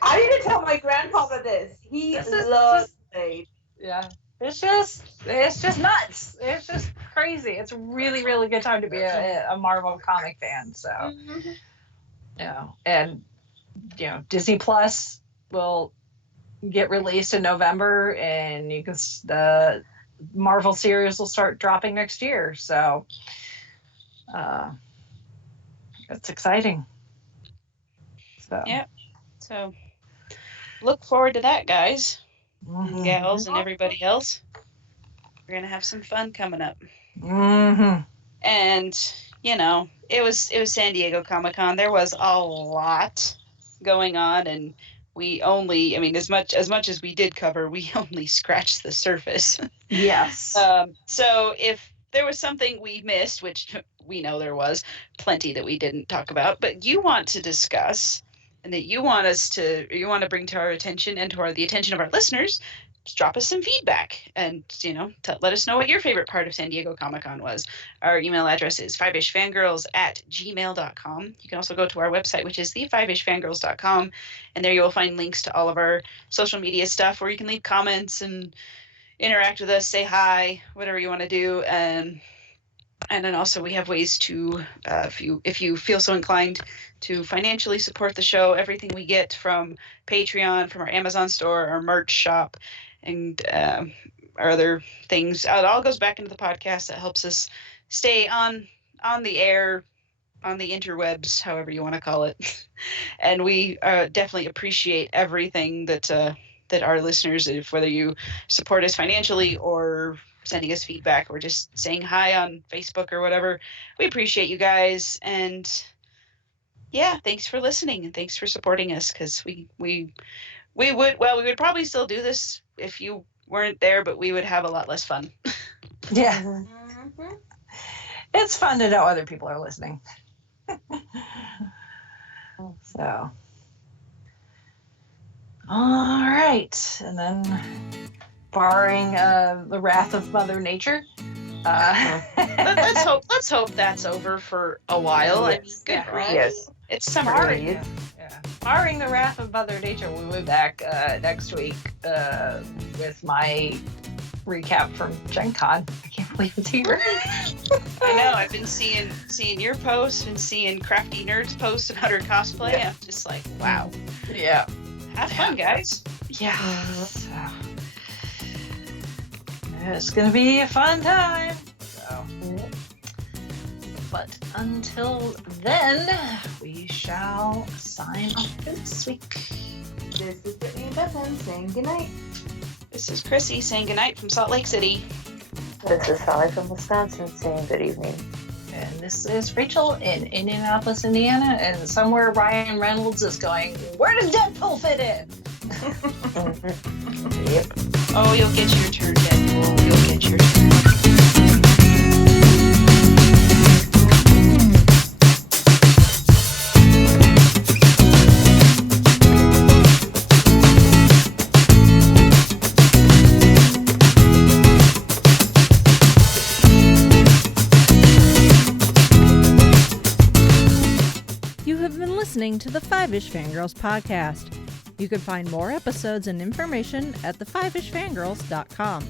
I need to tell my grandfather this. He loves Blade. Yeah. It's just nuts. It's just crazy. It's a really, really good time to be a Marvel comic fan. So, and Disney Plus will get released in November, and the Marvel series will start dropping next year. So, it's exciting. So. Yeah. So, look forward to that, guys. Mm-hmm. Gals and everybody else. We're gonna have some fun coming up. Mm-hmm. And it was San Diego Comic-Con. There was a lot going on, and we only, as much as we did cover, we only scratched the surface. Yes. So if there was something we missed, which we know there was plenty that we didn't talk about, but you want to discuss and that you want to bring to our attention and to the attention of our listeners, just drop us some feedback and, let us know what your favorite part of San Diego Comic-Con was. Our email address is fiveishfangirls@gmail.com. You can also go to our website, which is thefiveishfangirls.com, and there you will find links to all of our social media stuff where you can leave comments and interact with us, say hi, whatever you want to do. And then also we have ways to, if you feel so inclined, to financially support the show. Everything we get from Patreon, from our Amazon store, our merch shop, and our other things, it all goes back into the podcast. That helps us stay on the air, on the interwebs, however you want to call it. And we definitely appreciate everything that our listeners, whether you support us financially or sending us feedback or just saying hi on Facebook or whatever. We appreciate you guys. And yeah, thanks for listening and thanks for supporting us, because we would probably still do this if you weren't there, but we would have a lot less fun. Yeah. Mm-hmm. It's fun to know other people are listening. So, all right. And then, barring the wrath of Mother Nature, let's hope that's over for a while. Yes. Good grief. Yes. It's summer. Barring the wrath of Mother Nature, we'll be back next week with my recap from Gen Con. I can't believe it's here. I know. I've been seeing your posts, been seeing Crafty Nerds posts about her cosplay. Yeah. I'm just like, wow. Yeah. Have fun, guys. Yeah. So, it's going to be a fun time. So, but until then, we shall sign off this week. This is Brittany and Bethany saying goodnight. This is Chrissy saying goodnight from Salt Lake City. This is Holly from Wisconsin saying good evening. And this is Rachel in Indianapolis, Indiana. And somewhere Ryan Reynolds is going, where does Deadpool fit in? Yep. Oh, you'll get your turn, Deadpool. You'll get your turn. You have been listening to the Fiveish Fangirls podcast. You can find more episodes and information at thefiveishfangirls.com.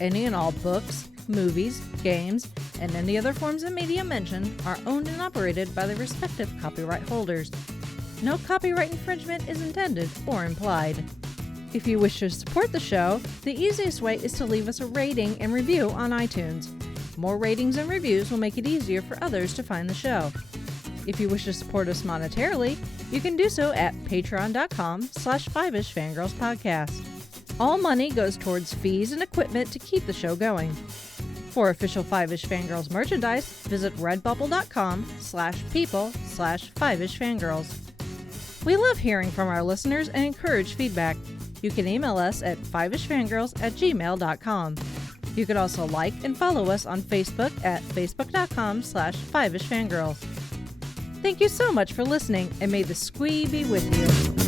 Any and all books, movies, games, and any other forms of media mentioned are owned and operated by the respective copyright holders. No copyright infringement is intended or implied. If you wish to support the show, the easiest way is to leave us a rating and review on iTunes. More ratings and reviews will make it easier for others to find the show. If you wish to support us monetarily, you can do so at patreon.com/Fiveish Fangirls podcast. All money goes towards fees and equipment to keep the show going. For official Fiveish Fangirls merchandise, visit redbubble.com/people/Fiveish Fangirls. We love hearing from our listeners and encourage feedback. You can email us at fiveishfangirls@gmail.com. You can also like and follow us on Facebook at facebook.com/Fiveish Fangirls. Thank you so much for listening, and may the squee be with you.